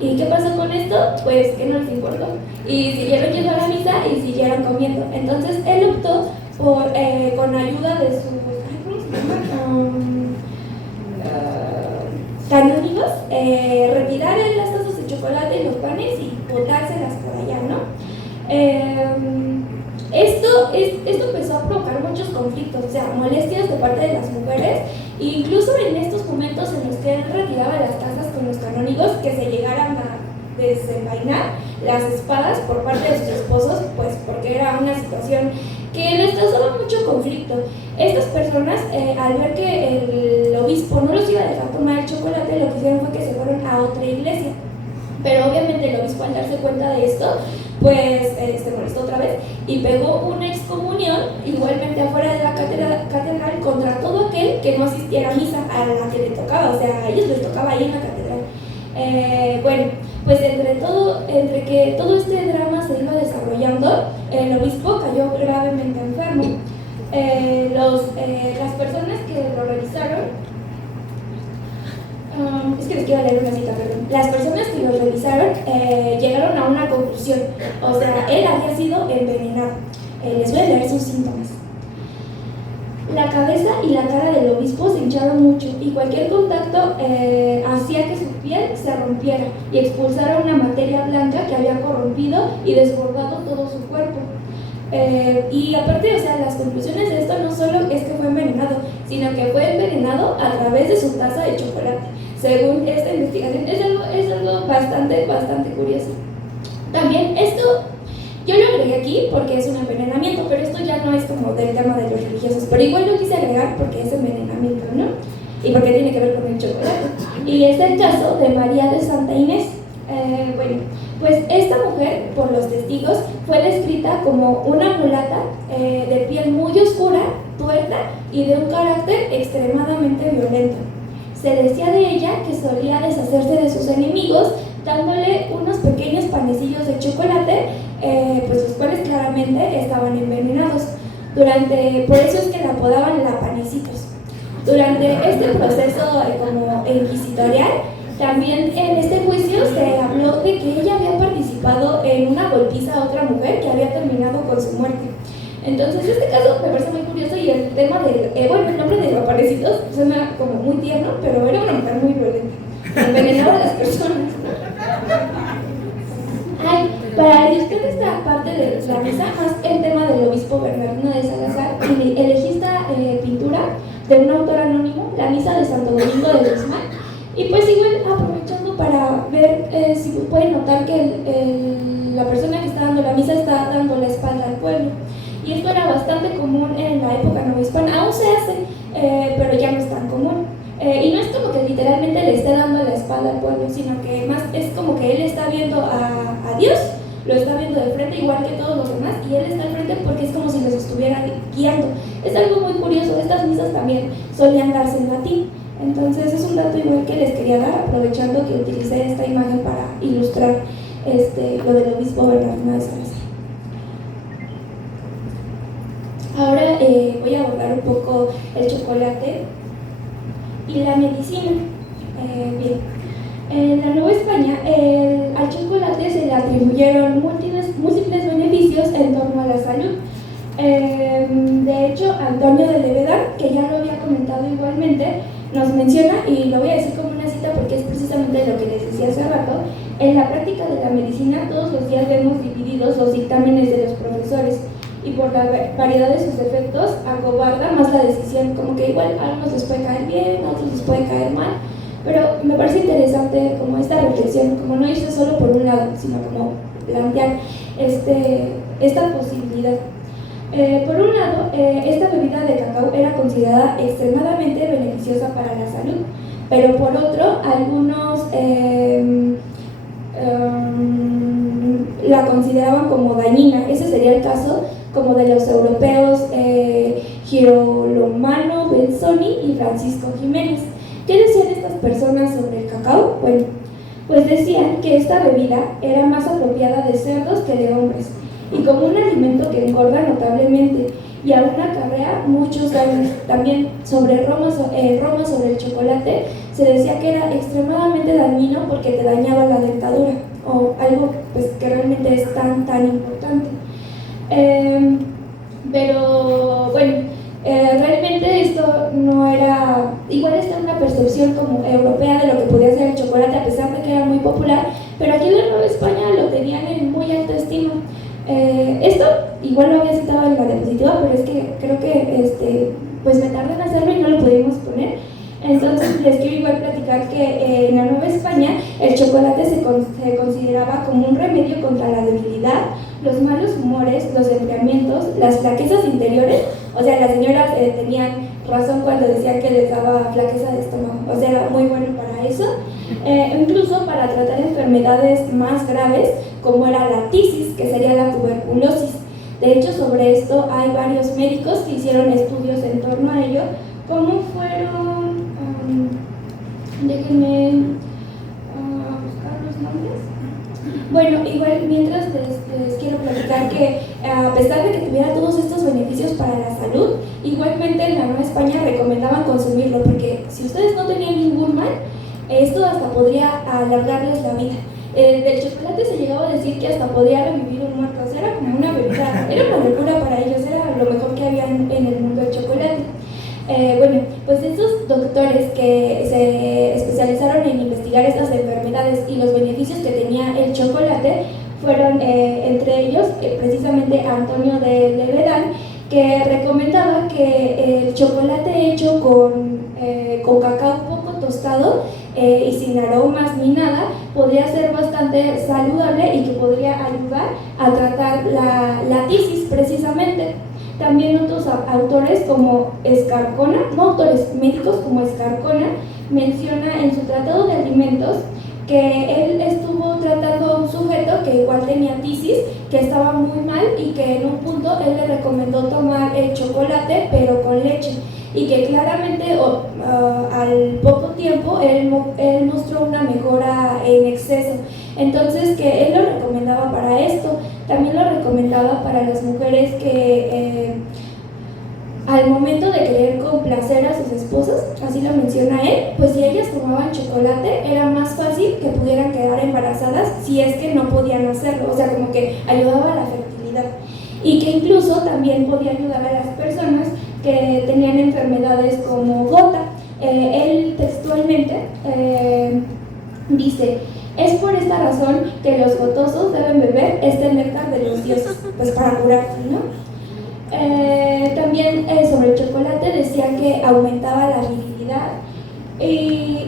¿Y qué pasó con esto? Pues que no les importó. Y siguieron yendo a la misa y siguieron comiendo. Entonces, él optó por, con ayuda de sus canónigos, retirar las tazas de chocolate y los panes y botárselas por allá, ¿no? Esto empezó a provocar muchos conflictos, o sea, molestias de parte de las mujeres, e incluso en estos momentos en los que él retiraba las tazas con los canónigos, que se llegaran a desenvainar las espadas por parte de sus esposos, pues porque era una situación que les causaba mucho conflicto. Estas personas, al ver que el obispo no los iba a dejar tomar el chocolate, lo que hicieron fue que se fueron a otra iglesia. Pero obviamente el obispo, al darse cuenta de esto, pues se molestó otra vez y pegó una excomunión igualmente afuera de la catedral contra todo aquel que no asistiera a misa a la que le tocaba, o sea, a ellos les tocaba ahí en la catedral. Pues entre que todo este drama se iba desarrollando, el obispo cayó gravemente enfermo. Las personas que lo revisaron, es que les quiero leer una cita, perdón. Las personas que lo revisaron llegaron a una conclusión, o sea, él había sido envenenado. Les voy a leer sus síntomas. La cabeza y la cara del obispo se hincharon mucho y cualquier contacto hacía que su piel se rompiera y expulsara una materia blanca que había corrompido y desbordado todo su cuerpo. Y aparte, o sea, las conclusiones de esto no solo es que fue envenenado, sino que fue envenenado a través de su taza de chocolate. Según esta investigación, es algo bastante curioso. También esto, yo lo agregué aquí porque es un envenenamiento, pero esto ya no es como del tema de los religiosos, pero igual lo quise agregar porque es envenenamiento, ¿no? Y porque tiene que ver con el chocolate. Y es el caso de María de Santa Inés. Bueno, pues esta mujer, por los testigos, fue descrita como una mulata de piel muy oscura, tuerta y de un carácter extremadamente violento. Se decía de ella que solía deshacerse de sus enemigos dándole unos pequeños panecillos de chocolate, pues los cuales claramente estaban envenenados. Por eso es que la apodaban la panecitos. Durante este proceso como inquisitorial, también en este juicio se habló de que ella había participado en una golpiza a otra mujer que había terminado con su muerte. Entonces este caso me parece muy curioso y el tema el nombre de los panecitos suena como muy tierno, pero era una mujer muy violenta, envenenaba a las personas. Ay, para ilustrar esta parte de la misa, más el tema del obispo Bernardino de Salazar, elegí esta pintura de un autor anónimo, la misa de Santo Domingo de Guzmán, y pues igual aprovechando para ver si pueden notar que la persona que está dando la misa está dando la espalda al pueblo. Y esto era bastante común en la época novohispana, aún se hace, pero ya no es tan común. Y no es como que literalmente le esté dando la espalda al pueblo, sino que más es como que él está viendo a Dios, lo está viendo de frente igual que todos los demás, y él está al frente porque es como si los estuviera guiando. Es algo muy curioso, estas misas también solían darse en latín. Entonces es un dato igual que les quería dar, aprovechando que utilicé esta imagen para ilustrar lo del obispo Bernardino de Salazar. Ahora voy a abordar un poco el chocolate y la medicina. Bien, en la Nueva España al chocolate se le atribuyeron múltiples beneficios en torno a la salud. De hecho, Antonio de Levedar, que ya lo había comentado igualmente, nos menciona, y lo voy a decir como una cita porque es precisamente lo que les decía hace rato: en la práctica de la medicina todos los días vemos divididos los dictámenes de los profesores, y por la variedad de sus efectos acobarda más la decisión, como que igual a algunos les puede caer bien, a otros les puede caer mal, pero me parece interesante como esta reflexión, como no irse solo por un lado, sino como plantear esta posibilidad. Por un lado, esta bebida de cacao era considerada extremadamente beneficiosa para la salud, pero por otro, algunos la consideraban como dañina. Ese sería el caso como de los europeos Girolomano Benzoni y Francisco Jiménez. ¿Qué decían estas personas sobre el cacao? Bueno, pues decían que esta bebida era más apropiada de cerdos que de hombres, y como un alimento que engorda notablemente y aún acarrea muchos daños. También sobre Roma sobre el chocolate se decía que era extremadamente dañino porque te dañaba la dentadura, o algo pues que realmente es tan importante. Pero bueno, realmente esto no era, igual está una percepción como europea de lo que podía ser el chocolate, a pesar de que era muy popular, pero aquí en la Nueva España lo tenían en muy alta estima. Esto igual lo había citado en la diapositiva, pero es que creo que pues me tardé en hacerlo y no lo pudimos poner. Entonces les quiero igual platicar que en la Nueva España el chocolate se consideraba como un remedio contra la debilidad, los malos humores, los enfriamientos, las flaquezas interiores. O sea, las señoras tenían razón cuando decían que les daba flaqueza de estómago, o sea, era muy bueno para eso. Incluso para tratar enfermedades más graves como era la tisis, que sería la tuberculosis. De hecho, sobre esto hay varios médicos que hicieron estudios en torno a ello, como fueron, déjenme buscar los nombres. Bueno, igual mientras les quiero platicar que a pesar de que tuviera todos estos beneficios para la salud, igualmente en la Nueva España recomendaban consumirlo, porque si ustedes no tenían ningún mal, esto hasta podría alargarles la vida. Del chocolate se llegaba a decir que hasta podía revivir un muerto, o sea, era como una bebida, era una locura para ellos, era lo mejor que había en el mundo del chocolate. Bueno, pues estos doctores que se especializaron en investigar estas enfermedades y los beneficios que tenía el chocolate fueron entre ellos precisamente Antonio de Levedán, que recomendaba que el chocolate hecho con cacao poco tostado y sin aromas ni nada podría ser bastante saludable y que podría ayudar a tratar la tisis precisamente. También otros autores como Escarcona, no autores médicos como Escarcona, menciona en su tratado de alimentos que él estuvo tratando a un sujeto que igual tenía tisis, que estaba muy mal y que en un punto él le recomendó tomar el chocolate pero con leche y que claramente al poco tiempo él mostró una mejora en exceso. Entonces que él lo recomendaba para esto, también lo recomendaba para las mujeres que al momento de querer complacer a sus esposos, así lo menciona él, pues si ellas tomaban chocolate era más fácil que pudieran quedar embarazadas si es que no podían hacerlo, o sea, como que ayudaba a la fertilidad y que incluso también podía ayudar a las personas que tenían enfermedades como gota. Él textualmente dice: es por esta razón que los gotosos deben beber este néctar de los dioses, pues para curarse, ¿no? También sobre el chocolate decía que aumentaba la virilidad y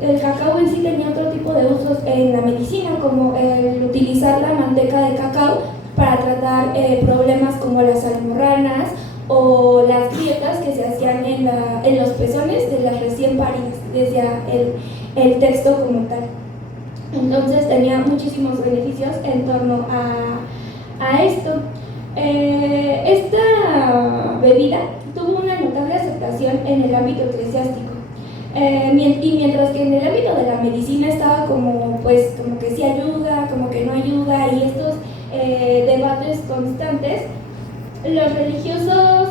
el cacao en sí tenía otro tipo de usos en la medicina, como el utilizar la manteca de cacao para tratar problemas como las almorranas o las grietas que se hacían en los pezones de las recién paridas, decía el texto como tal. Entonces tenía muchísimos beneficios en torno a esto. Esta bebida tuvo una notable aceptación en el ámbito eclesiástico, y mientras que en el ámbito de la medicina estaba como que sí ayuda, como que no ayuda, y estos debates constantes, los religiosos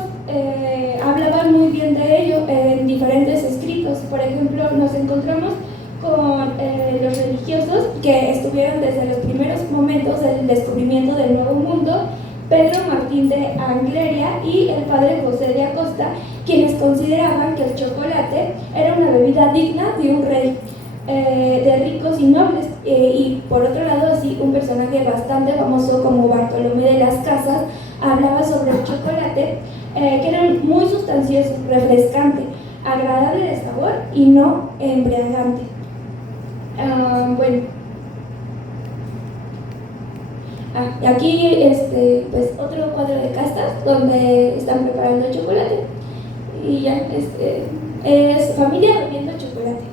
hablaban muy bien de ello en diferentes escritos. Por ejemplo, nos encontramos con los religiosos que estuvieron desde los primeros momentos del descubrimiento del Nuevo Mundo, Pedro Martín de Angleria y el padre José de Acosta, quienes consideraban que el chocolate era una bebida digna de un rey, de ricos y nobles, y por otro lado, así un personaje bastante famoso como Bartolomé de las Casas hablaba sobre el chocolate, que era muy sustancioso, refrescante, agradable de sabor y no embriagante. Bueno, aquí pues otro cuadro de castas donde están preparando el chocolate y ya es familia bebiendo chocolate.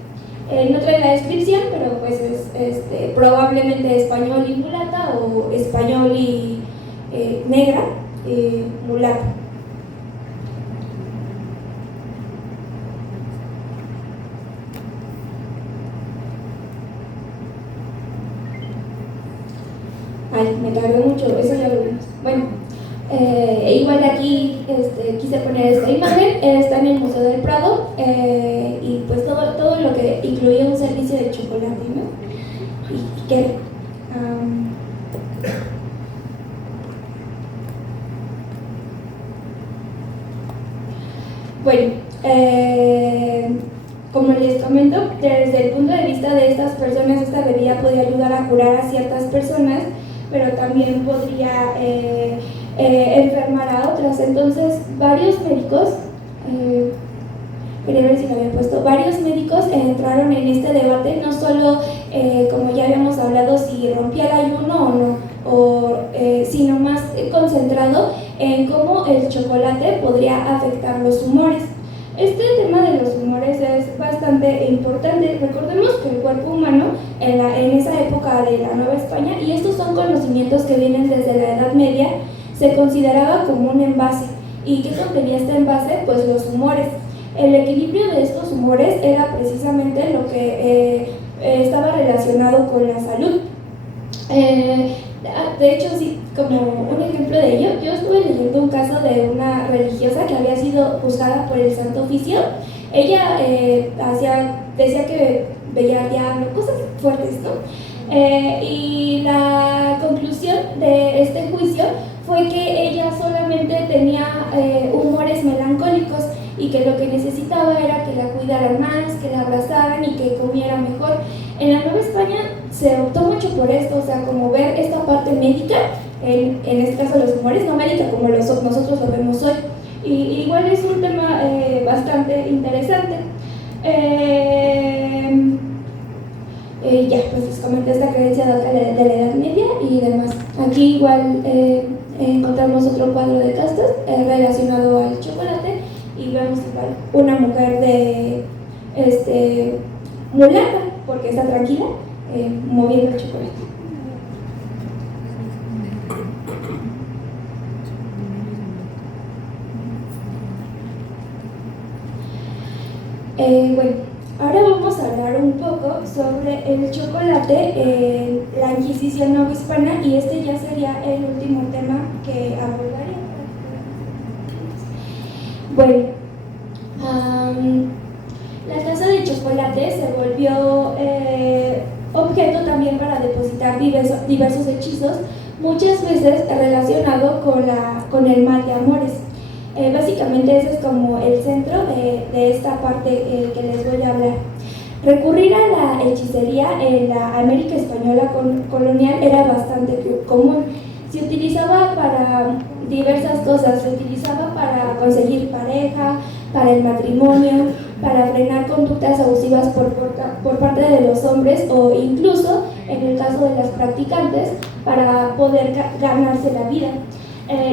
No trae la descripción, pero pues es probablemente español y mulata o español y negra, mulata. Ay, me tardó mucho, eso ya lo vimos. Bueno, igual aquí quise poner esta imagen, está en el Museo del Prado, y pues todo lo que incluía un servicio de chocolate, ¿no? Y qué bueno, como les comento, desde el punto de vista de estas personas, esta bebida podía ayudar a curar a ciertas personas, pero también podría enfermar a otras. Entonces, varios médicos, quería ver si lo había puesto, varios médicos entraron en este debate, no solo, como ya habíamos hablado, si rompía el ayuno o no, sino más concentrado en cómo el chocolate podría afectar los humores. Este tema de los humores es bastante importante. Recordemos que el cuerpo humano en esa época de la Nueva España, y estos son conocimientos que vienen desde la Edad Media, se consideraba como un envase. ¿Y qué contenía este envase? Pues los humores. El equilibrio de estos humores era precisamente lo que estaba relacionado con la salud. De hecho, sí, como un ejemplo de ello, yo estuve leyendo un caso de una religiosa que había sido juzgada por el Santo Oficio. Ella decía que veía al diablo, cosas fuertes, ¿no? Y la conclusión de este juicio fue que ella solamente tenía humores melancólicos y que lo que necesitaba era que la cuidaran más, que la abrazaran y que comiera mejor. En la Nueva España se optó mucho por esto, o sea, como ver esta parte médica, en este caso los humores, no médica como nosotros lo vemos hoy. Y igual es un tema bastante interesante. Ya, pues les comenté esta creencia de la Edad Media y demás. Aquí igual encontramos otro cuadro de castas relacionado al chocolate y vemos igual una mujer de mulata, porque está tranquila, moviendo el chocolate. Bueno, ahora vamos a hablar un poco sobre el chocolate en la Inquisición novohispana y este ya sería el último tema que abordaría. Bueno, la taza de chocolate se volvió objeto también para depositar diversos hechizos, muchas veces relacionado con el mal de amores. Básicamente ese es como el centro de esta parte que les voy a hablar. Recurrir a la hechicería en la América española colonial era bastante común. Se utilizaba para diversas cosas, se utilizaba para conseguir pareja, para el matrimonio, para frenar conductas abusivas por parte de los hombres o incluso, en el caso de las practicantes, para poder ganarse la vida.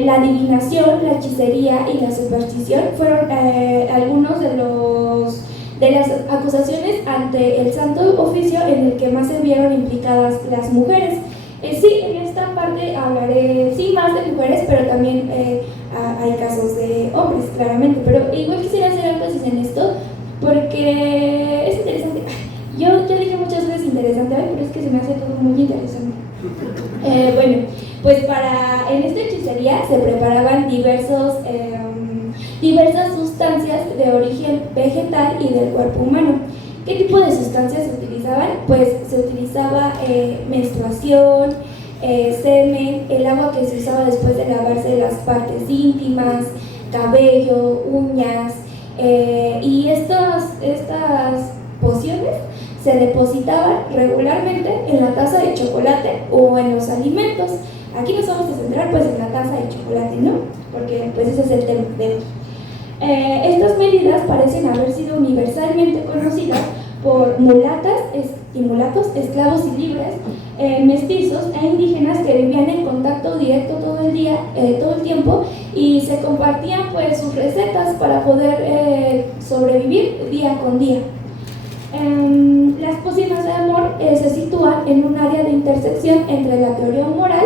La adivinación, la hechicería y la superstición fueron algunos de las acusaciones ante el Santo Oficio en el que más se vieron implicadas las mujeres. Sí, en esta parte hablaré más de mujeres, pero también hay casos de hombres, claramente. Pero igual quisiera hacer énfasis en esto porque es interesante. Yo dije muchas veces interesante, pero es que se me hace todo muy interesante. Bueno, pues en esta hechicería se preparaban diversas sustancias de origen vegetal y del cuerpo humano. ¿Qué tipo de sustancias se utilizaban? Pues se utilizaba menstruación, semen, el agua que se usaba después de lavarse las partes íntimas, cabello, uñas, y estas pociones se depositaban regularmente en la taza de chocolate o en los alimentos. Aquí nos vamos a centrar pues en la taza de chocolate, ¿no? Porque pues ese es el tema de hoy. Estas medidas parecen haber sido universalmente conocidas por mulatas y mulatos, esclavos y libres, mestizos e indígenas que vivían en contacto directo todo el tiempo y se compartían pues sus recetas para poder sobrevivir día con día. Las pócimas de amor se sitúan en un área de intersección entre la teoría moral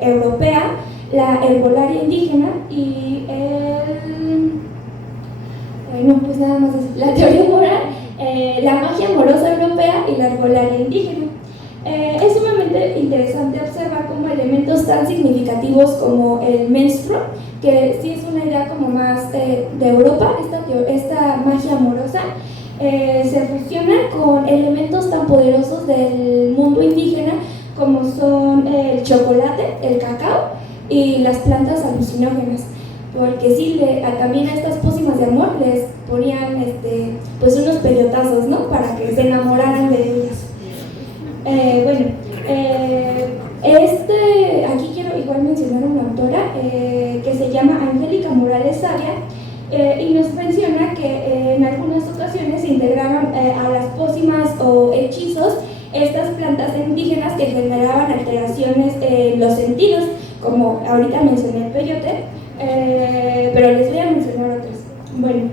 europea, la herbolaria indígena y la teoría moral, la magia amorosa europea y la herbolaria indígena. Es sumamente interesante observar cómo elementos tan significativos como el menstruo, que sí es una idea como más de Europa, esta magia amorosa, se fusionan con elementos tan poderosos del mundo indígena como son el chocolate, el cacao y las plantas alucinógenas, porque sí, también a estas pócimas de amor les ponían pues unos peyotazos, ¿no? Para que se enamoraran de ellas. Aquí quiero igual mencionar a una autora que se llama Angélica Morales Savia, y nos menciona que en algunas ocasiones se integraron a las pócimas o hechizos estas plantas indígenas que generaban alteraciones en los sentidos, como ahorita mencioné el peyote, pero les voy a mencionar otras. Bueno,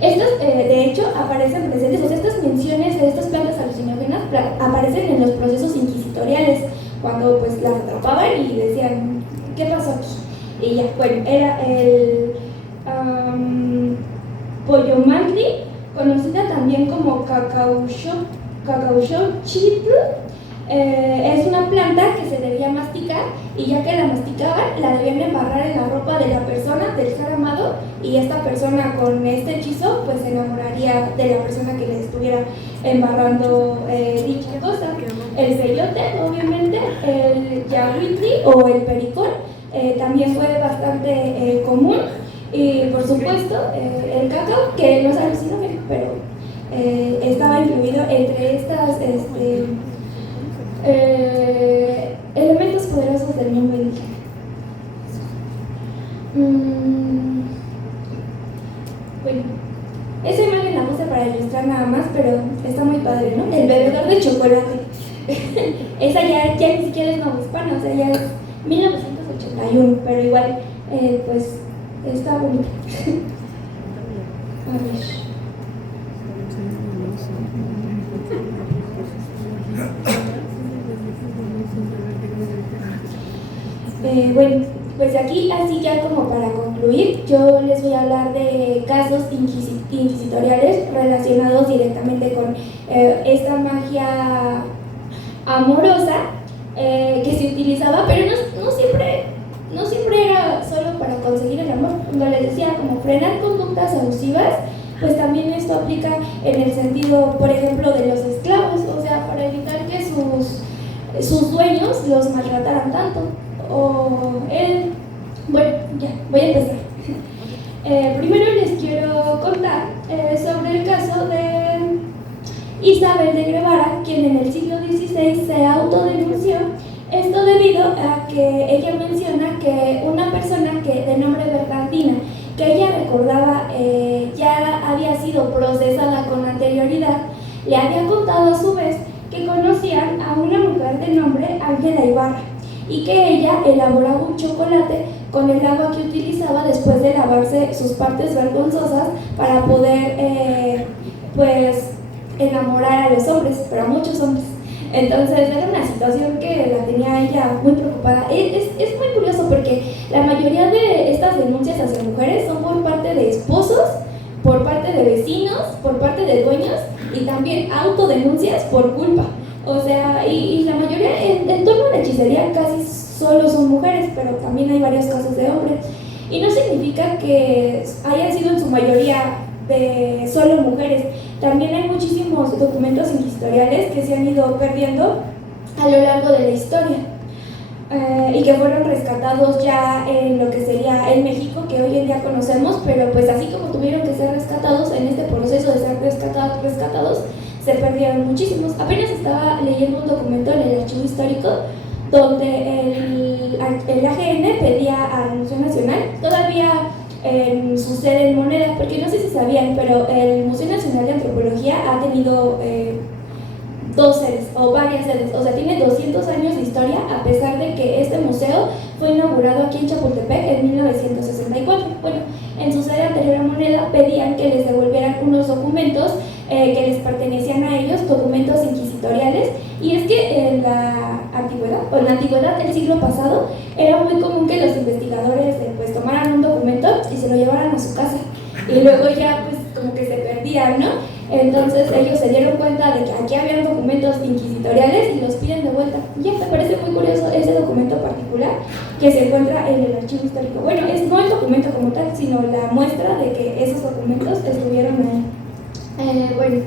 estas de hecho aparecen presentes, o sea, estas menciones de estas plantas alucinógenas aparecen en los procesos inquisitoriales, cuando pues las atrapaban y decían, ¿qué pasó aquí? Y ya, bueno, era el Poyomantli, conocida también como cacauxochitl. Es una planta que se debía masticar y ya que la masticaban, la debían embarrar en la ropa de la persona, del ser amado, y esta persona con este hechizo pues se enamoraría de la persona que le estuviera embarrando dicha cosa. El peyote, obviamente, el yahuitl o el pericón también fue bastante común. Y por supuesto, el cacao, que no es alucinógeno, pero estaba incluido entre estas elementos poderosos del mundo indígena. Bueno, esa imagen la puse para ilustrar nada más, pero está muy padre, ¿no? El bebedor de chocolate. Esa ya ni siquiera es novohispana, o sea, ya es 1981, pero igual, pues, está bonita. A ver. Bueno, pues aquí, así ya como para concluir, yo les voy a hablar de casos inquisitoriales relacionados directamente con esta magia amorosa que se utilizaba, pero no siempre era solo para conseguir el amor. Como les decía, como frenar conductas abusivas, pues también esto aplica en el sentido, por ejemplo, de los esclavos, o sea, para evitar que sus dueños los maltrataran tanto. Bueno, ya, voy a empezar. Primero les quiero contar sobre el caso de Isabel de Guevara, quien en el siglo XVI se autodenunció. Esto debido a que ella menciona que una persona de nombre Bernardina, que ella recordaba ya había sido procesada con anterioridad, le había contado a su vez que conocían a una mujer de nombre Ángela Ibarra, y que ella elaboraba un chocolate con el agua que utilizaba después de lavarse sus partes vergonzosas para poder pues enamorar a los hombres, pero a muchos hombres. Entonces era una situación que la tenía ella muy preocupada. Es muy curioso porque la mayoría de estas denuncias hacia mujeres son por parte de esposos, por parte de vecinos, por parte de dueños, y también autodenuncias por culpa. O sea, y la mayoría en torno a la hechicería casi solo son mujeres, pero también hay varios casos de hombres. Y no significa que hayan sido en su mayoría de solo mujeres. También hay muchísimos documentos inquisitoriales que se han ido perdiendo a lo largo de la historia y que fueron rescatados ya en lo que sería el México que hoy en día conocemos, pero pues así como tuvieron que ser rescatados, en este proceso de ser rescatados se perdieron muchísimos. Apenas estaba leyendo un documento en el archivo histórico donde el AGN pedía a la Museo Nacional, todavía en su sede en Moneda, porque no sé si sabían, pero el Museo Nacional de Antropología ha tenido dos sedes o varias sedes, o sea, tiene 200 años de historia, a pesar de que este museo fue inaugurado aquí en Chapultepec en 1964. Bueno, en su sede anterior a Moneda pedían que les devolvieran unos documentos que les pertenecían a ellos, documentos inquisitoriales, y es que en la antigüedad del siglo pasado era muy común que los investigadores pues tomaran un documento y se lo llevaran a su casa, y luego ya pues como que se perdían, ¿no? Entonces ellos se dieron cuenta de que aquí habían documentos inquisitoriales y los piden de vuelta. Ya me parece muy curioso ese documento particular que se encuentra en el archivo histórico. Bueno, no el documento como tal, sino la muestra de que esos documentos estuvieron ahí. Bueno,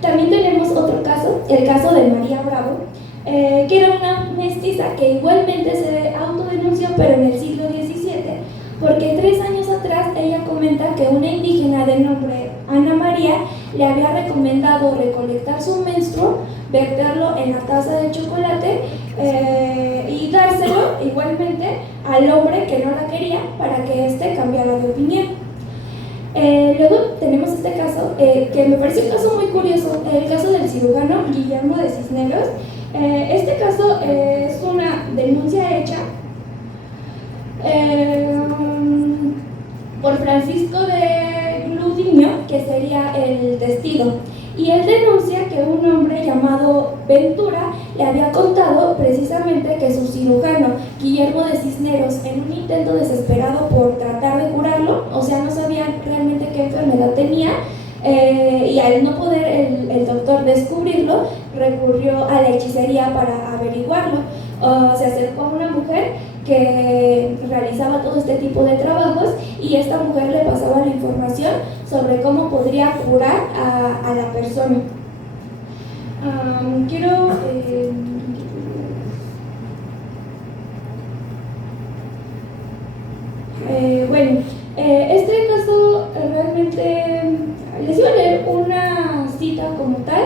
también tenemos otro caso, el caso de María Bravo, que era una mestiza que igualmente se autodenunció, pero en el siglo XVII, porque 3 años atrás ella comenta que una indígena de nombre Ana María le había recomendado recolectar su menstruo, verterlo en la taza de chocolate y dárselo igualmente al hombre que no la quería para que éste cambiara de opinión. Luego tenemos este caso que me parece un caso muy curioso, el caso del cirujano Guillermo de Cisneros. Este caso es una denuncia hecha por Francisco de Gludiño, que sería el testigo, y él denuncia que un hombre llamado Ventura le había contado precisamente que su cirujano Guillermo de Cisneros, en un intento desesperado por tratar de curarlo, o sea, no sabían realmente qué enfermedad tenía, y al no poder el doctor descubrirlo, recurrió a la hechicería para averiguarlo. Se acercó a una mujer que realizaba todo este tipo de trabajos, y esta mujer le pasaba la información sobre cómo podría curar a la persona. tal.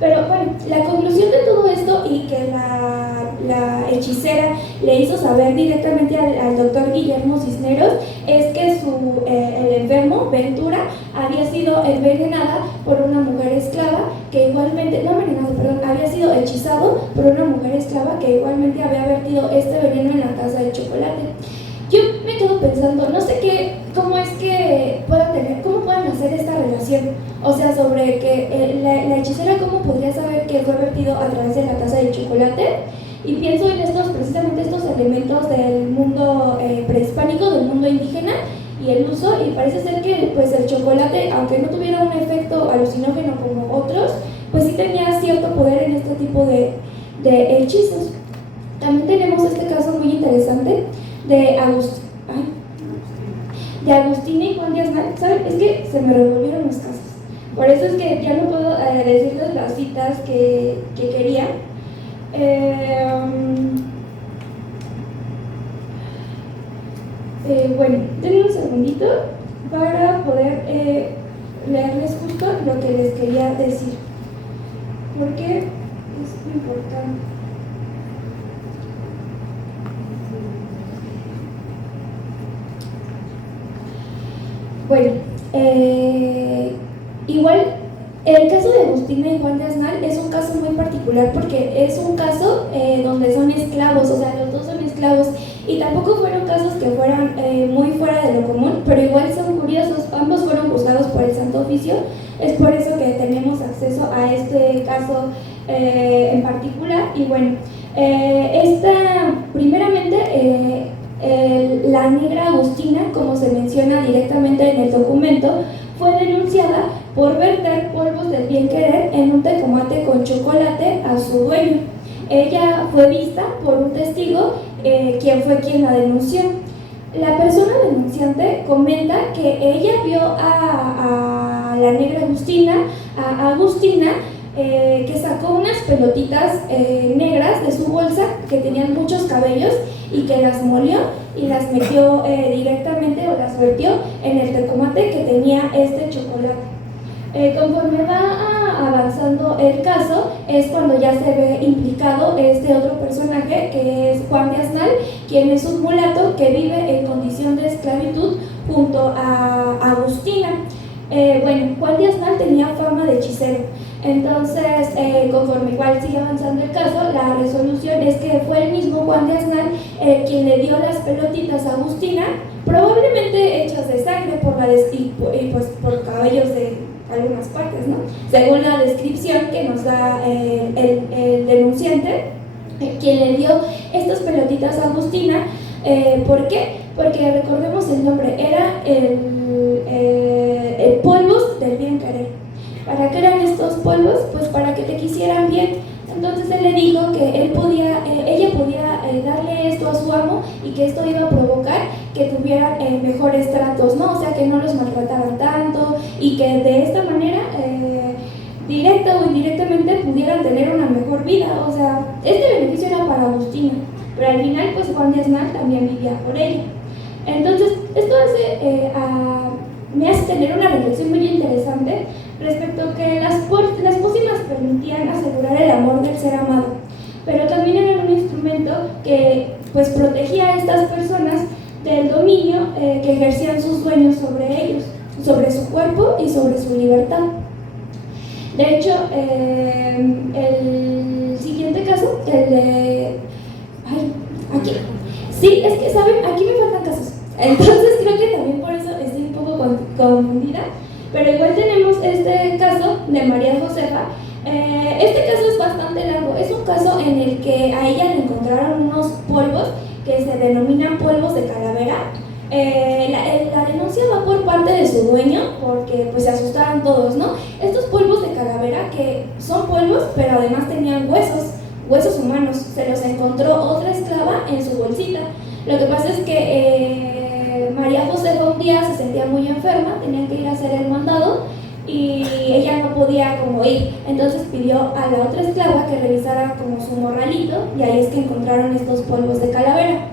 Pero bueno, la conclusión de todo esto y que la hechicera le hizo saber directamente al doctor Guillermo Cisneros es que el enfermo, Ventura, había sido envenenada por una mujer esclava que igualmente, no envenenado, perdón, había sido hechizado por una mujer esclava que igualmente había vertido este veneno en la taza de chocolate. Yo me quedo pensando, no sé cómo es que cómo puedan hacer esta relación, o sea, sobre que la hechicera cómo podría saber que fue vertido a través de la taza de chocolate, y pienso en precisamente estos elementos del mundo prehispánico, del mundo indígena, y el uso, y parece ser que pues el chocolate, aunque no tuviera un efecto alucinógeno como otros, pues sí tenía cierto poder en este tipo de hechizos. También tenemos este caso muy interesante de Agustina y Juan Díaz Nal. ¿Saben? Es que se me revolvieron los casos. Por eso es que ya no puedo decirles las citas que quería. Bueno, denme un segundito para poder leerles justo lo que les quería decir, porque es importante. Bueno, igual el caso de Agustina y Juan de Asnal es un caso muy particular porque es un caso donde son esclavos, o sea, los dos son esclavos, y tampoco fueron casos que fueran muy fuera de lo común, pero igual son curiosos. Ambos fueron juzgados por el Santo Oficio, es por eso que tenemos acceso a este caso en particular. Y bueno, primeramente la negra Agustina, como se menciona directamente en el documento, fue denunciada por verter polvos del bien querer en un tecomate con chocolate a su dueño. Ella fue vista por un testigo, quien la denunció. La persona denunciante comenta que ella vio a la negra Agustina, que sacó unas pelotitas negras de su bolsa que tenían muchos cabellos y que las molió y las metió directamente o las vertió en el tecomate que tenía este chocolate. Conforme va avanzando el caso es cuando ya se ve implicado este otro personaje que es Juan de Asnal, quien es un mulato que vive en condición de esclavitud junto a Agustina. Bueno, Juan de Asnal tenía fama de hechicero, entonces conforme igual sigue avanzando el caso, la resolución es que fue el mismo Juan de Asnal quien le dio las pelotitas a Agustina, probablemente hechas de sangre y pues por cabellos de algunas partes, ¿no? Según la descripción que nos da el denunciante, quien le dio estas pelotitas a Agustina. ¿Por qué? Porque recordemos el nombre, era el polvos del bien querer. ¿Para qué eran estos polvos? Pues para que te quisieran bien. Entonces él le dijo que ella podía darle esto a su amo y que esto iba a provocar que tuvieran mejores tratos, ¿no? O sea, que no los maltrataran tanto y que de esta manera, directa o indirectamente, pudieran tener una mejor vida. O sea, este beneficio era para Agustina, pero al final, pues Juan de Asnal también vivía por ella. Entonces, esto me hace tener una reflexión muy interesante respecto a que las pócimas permitían asegurar el amor del ser amado, pero también eran un instrumento que pues protegía a estas personas del dominio que ejercían sus dueños sobre ellos, sobre su cuerpo y sobre su libertad. De hecho, el siguiente caso, el de... aquí. Sí, es que, ¿saben? Aquí me faltan casos. Entonces creo que también por eso estoy un poco confundida. Pero igual tenemos este caso de María Josefa. Este caso es bastante largo. Es un caso en el que a ella le encontraron unos polvos que se denominan polvos de calavera. La denuncia va por parte de su dueño porque pues se asustaron todos, ¿no? Estos polvos de calavera, que son polvos pero además tenían huesos humanos, se los encontró otra esclava en su bolsita. Lo que pasa es que María Josefa un día se sentía muy enferma, tenía que ir a hacer el mandado y ella no podía como ir, entonces pidió a la otra esclava que revisara como su morralito y ahí es que encontraron estos polvos de calavera.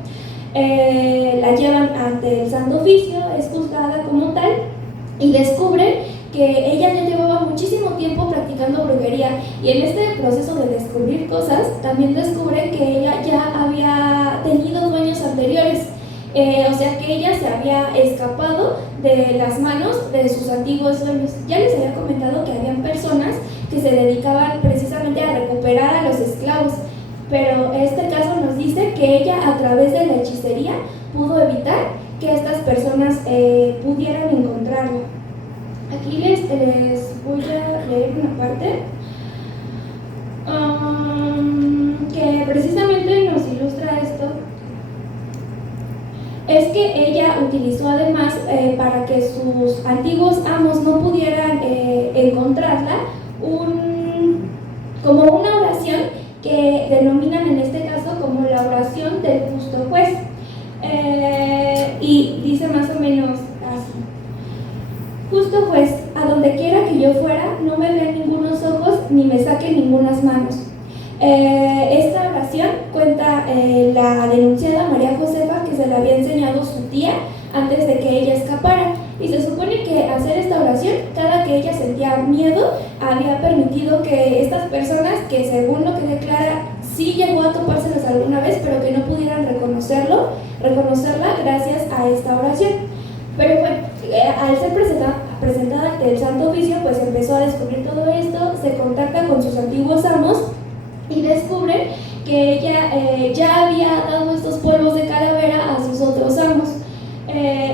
La llevan ante el Santo Oficio, es juzgada como tal y descubren que ella ya llevaba muchísimo tiempo practicando practicando brujería, y en este proceso de descubrir cosas también descubre que ella ya había tenido dueños anteriores. O sea que ella se había escapado de las manos de sus antiguos dueños. Ya les había comentado que habían personas que se dedicaban precisamente a recuperar a los esclavos, pero este caso nos dice que ella, a través de la hechicería, pudo evitar que estas personas pudieran encontrarlo. Aquí les voy a leer una parte que precisamente nos ilustra esto. Es que ella utilizó además, para que sus antiguos amos no pudieran encontrarla, como una oración que denominan en este caso como la oración del justo juez. Y dice más o menos así: justo juez, a donde quiera que yo fuera, no me vean ningunos ojos ni me saquen ningunas manos. Esta oración cuenta la denunciada María Josefa, que se la había enseñado su tía antes de que ella escapara, y se supone que hacer esta oración, cada que ella sentía miedo, había permitido que estas personas, que según lo que declara sí llegó a topárselos alguna vez, pero que no pudieran reconocerla gracias a esta oración. Pero bueno, al ser presentada ante el Santo Oficio, pues empezó a descubrir todo esto, se contacta con sus antiguos amos y descubre que ella ya había dado estos polvos de calavera a sus otros amos.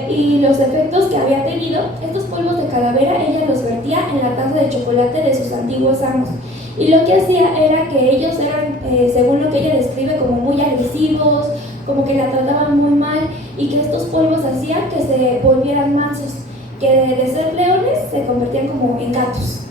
Y los efectos que había tenido, estos polvos de calavera, ella los vertía en la taza de chocolate de sus antiguos amos. Y lo que hacía era que ellos eran, según lo que ella describe, como muy agresivos, como que la trataban muy mal, y que estos polvos hacían que se volvieran mansos, que de ser leones se convertían como en gatos.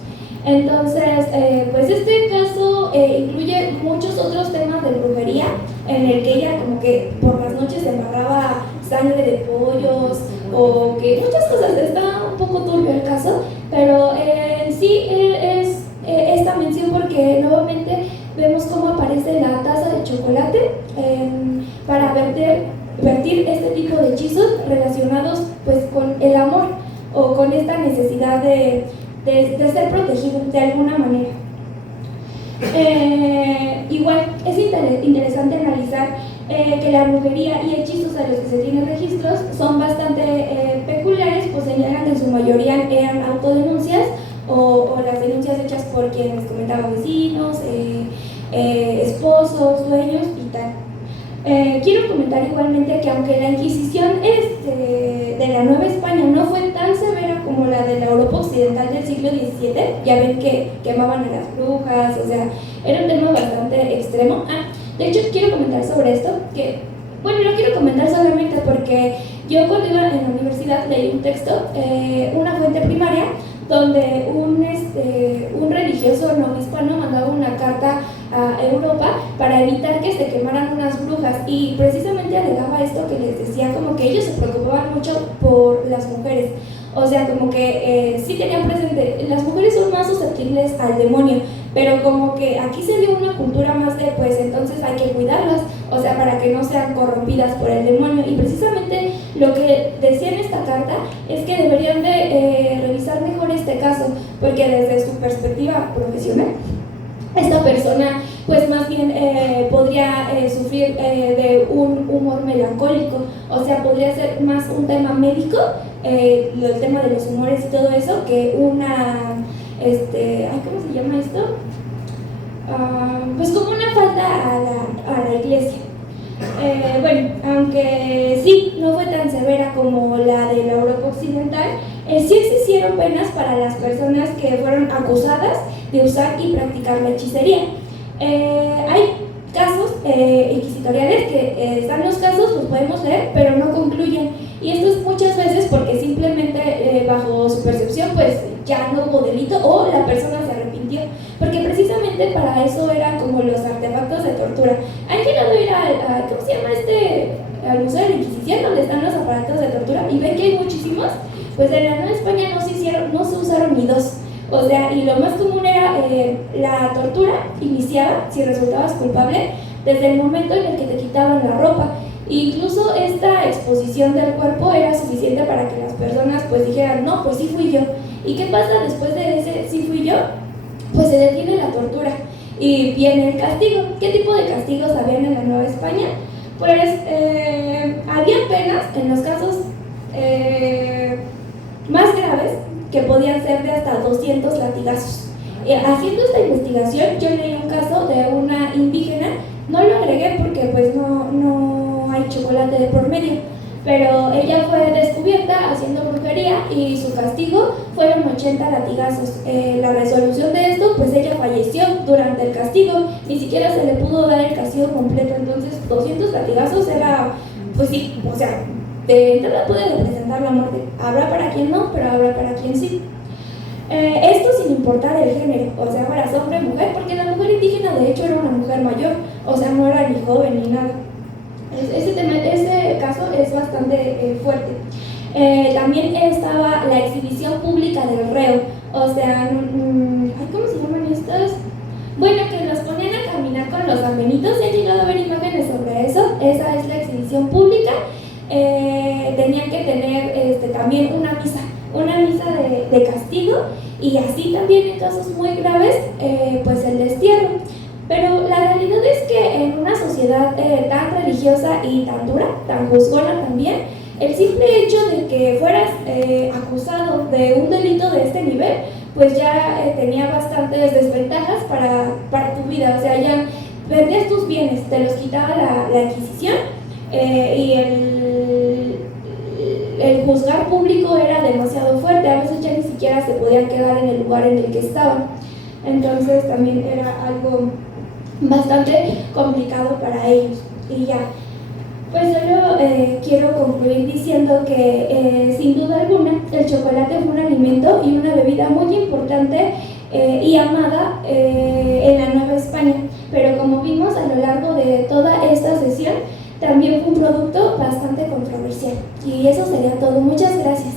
Entonces, pues este caso incluye muchos otros temas de brujería, en el que ella como que por las noches se embarraba sangre de pollos, o que muchas cosas. Está un poco turbio el caso, pero sí es esta mención porque nuevamente vemos cómo aparece la taza de chocolate para vertir este tipo de hechizos relacionados pues con el amor, o con esta necesidad de ser protegido de alguna manera. Igual es interesante analizar que la brujería y hechizos a los que se tienen registros son bastante peculiares, pues señalan que en su mayoría eran autodenuncias o las denuncias hechas por quienes comentaban, vecinos, esposos, dueños y tal. Quiero comentar igualmente que aunque la Inquisición de la Nueva España no fue tan severa como la de la Europa occidental del siglo XVII, ya ven que quemaban a las brujas, o sea, era un tema bastante extremo. De hecho, quiero comentar sobre esto, que, bueno, no quiero comentar solamente porque yo cuando iba en la universidad leí un texto, una fuente primaria, donde un religioso no hispano mandaba una carta a Europa para evitar que se quemaran unas brujas, y precisamente alegaba esto, que les decía como que ellos se preocupaban mucho por las mujeres. O sea, como que sí tenían presente, las mujeres son más susceptibles al demonio, pero como que aquí se dio una cultura más de, pues entonces hay que cuidarlas, o sea, para que no sean corrompidas por el demonio. Y precisamente lo que decía en esta carta es que deberían de revisar mejor este caso, porque desde su perspectiva profesional, esta persona pues más bien podría sufrir de un humor melancólico, o sea, podría ser más un tema médico, el tema de los humores y todo eso, que una, ¿cómo se llama esto? Pues como una falta a la iglesia. Bueno, aunque sí, no fue tan severa como la de la Europa occidental, sí existieron penas para las personas que fueron acusadas de usar y practicar la hechicería. Hay casos inquisitoriales que están los casos, los podemos leer, pero no concluyen. Y esto es muchas veces porque simplemente bajo su percepción pues ya no hubo delito, o la persona se arrepintió, porque precisamente para eso eran como los artefactos de tortura. ¿Han llegado a ir ¿cómo se llama al Museo de la Inquisición, donde están los aparatos de tortura? Y ven que hay muchísimos. Pues en la Nueva España no se usaron ni dos. O sea, y lo más común era la tortura iniciaba, si resultabas culpable, desde el momento en el que te quitaban la ropa. Incluso esta exposición del cuerpo era suficiente para que las personas pues dijeran, no, pues sí fui yo. ¿Y qué pasa después de ese sí fui yo? pues se detiene la tortura y viene el castigo. ¿Qué tipo de castigos habían en la Nueva España? Pues había penas en los casos más graves que podían ser de hasta 200 latigazos. Haciendo esta investigación, yo leí un caso de una indígena, no lo agregué porque pues no hay chocolate de por medio, pero ella fue descubierta haciendo brujería y su castigo fueron 80 latigazos. La resolución de esto, pues ella falleció durante el castigo, ni siquiera se le pudo dar el castigo completo, entonces 200 latigazos era, pues sí, o sea, de entrada puede representar la muerte. Habrá para quien no, pero habrá para quien sí. Esto sin importar el género, o sea, fueras hombre o mujer, porque la mujer indígena de hecho era una mujer mayor, o sea, no era ni joven ni nada. Ese caso es bastante fuerte. También estaba la exhibición pública del reo, o sea, ¿cómo se llaman estos? Bueno, que los ponían a caminar con los bambenitos. ¿Se han llegado a ver imágenes sobre eso? Esa es la exhibición pública. Tenían que tener también una misa de castigo, y así también en casos muy graves pues el destierro. Pero la realidad es que en una sociedad tan religiosa y tan dura, tan juzgona también, el simple hecho de que fueras acusado de un delito de este nivel, pues ya tenía bastantes desventajas para tu vida. O sea, ya perdías tus bienes, te los quitaba la Inquisición, y el juzgar público era demasiado fuerte. A veces ya ni siquiera se podían quedar en el lugar en el que estaban. Entonces también era algo bastante complicado para ellos. Y ya, pues solo quiero concluir diciendo que sin duda alguna el chocolate fue un alimento y una bebida muy importante y amada en la Nueva España, pero como vimos a lo largo de toda esta sesión, también fue un producto bastante controversial. Y eso sería todo. Muchas gracias.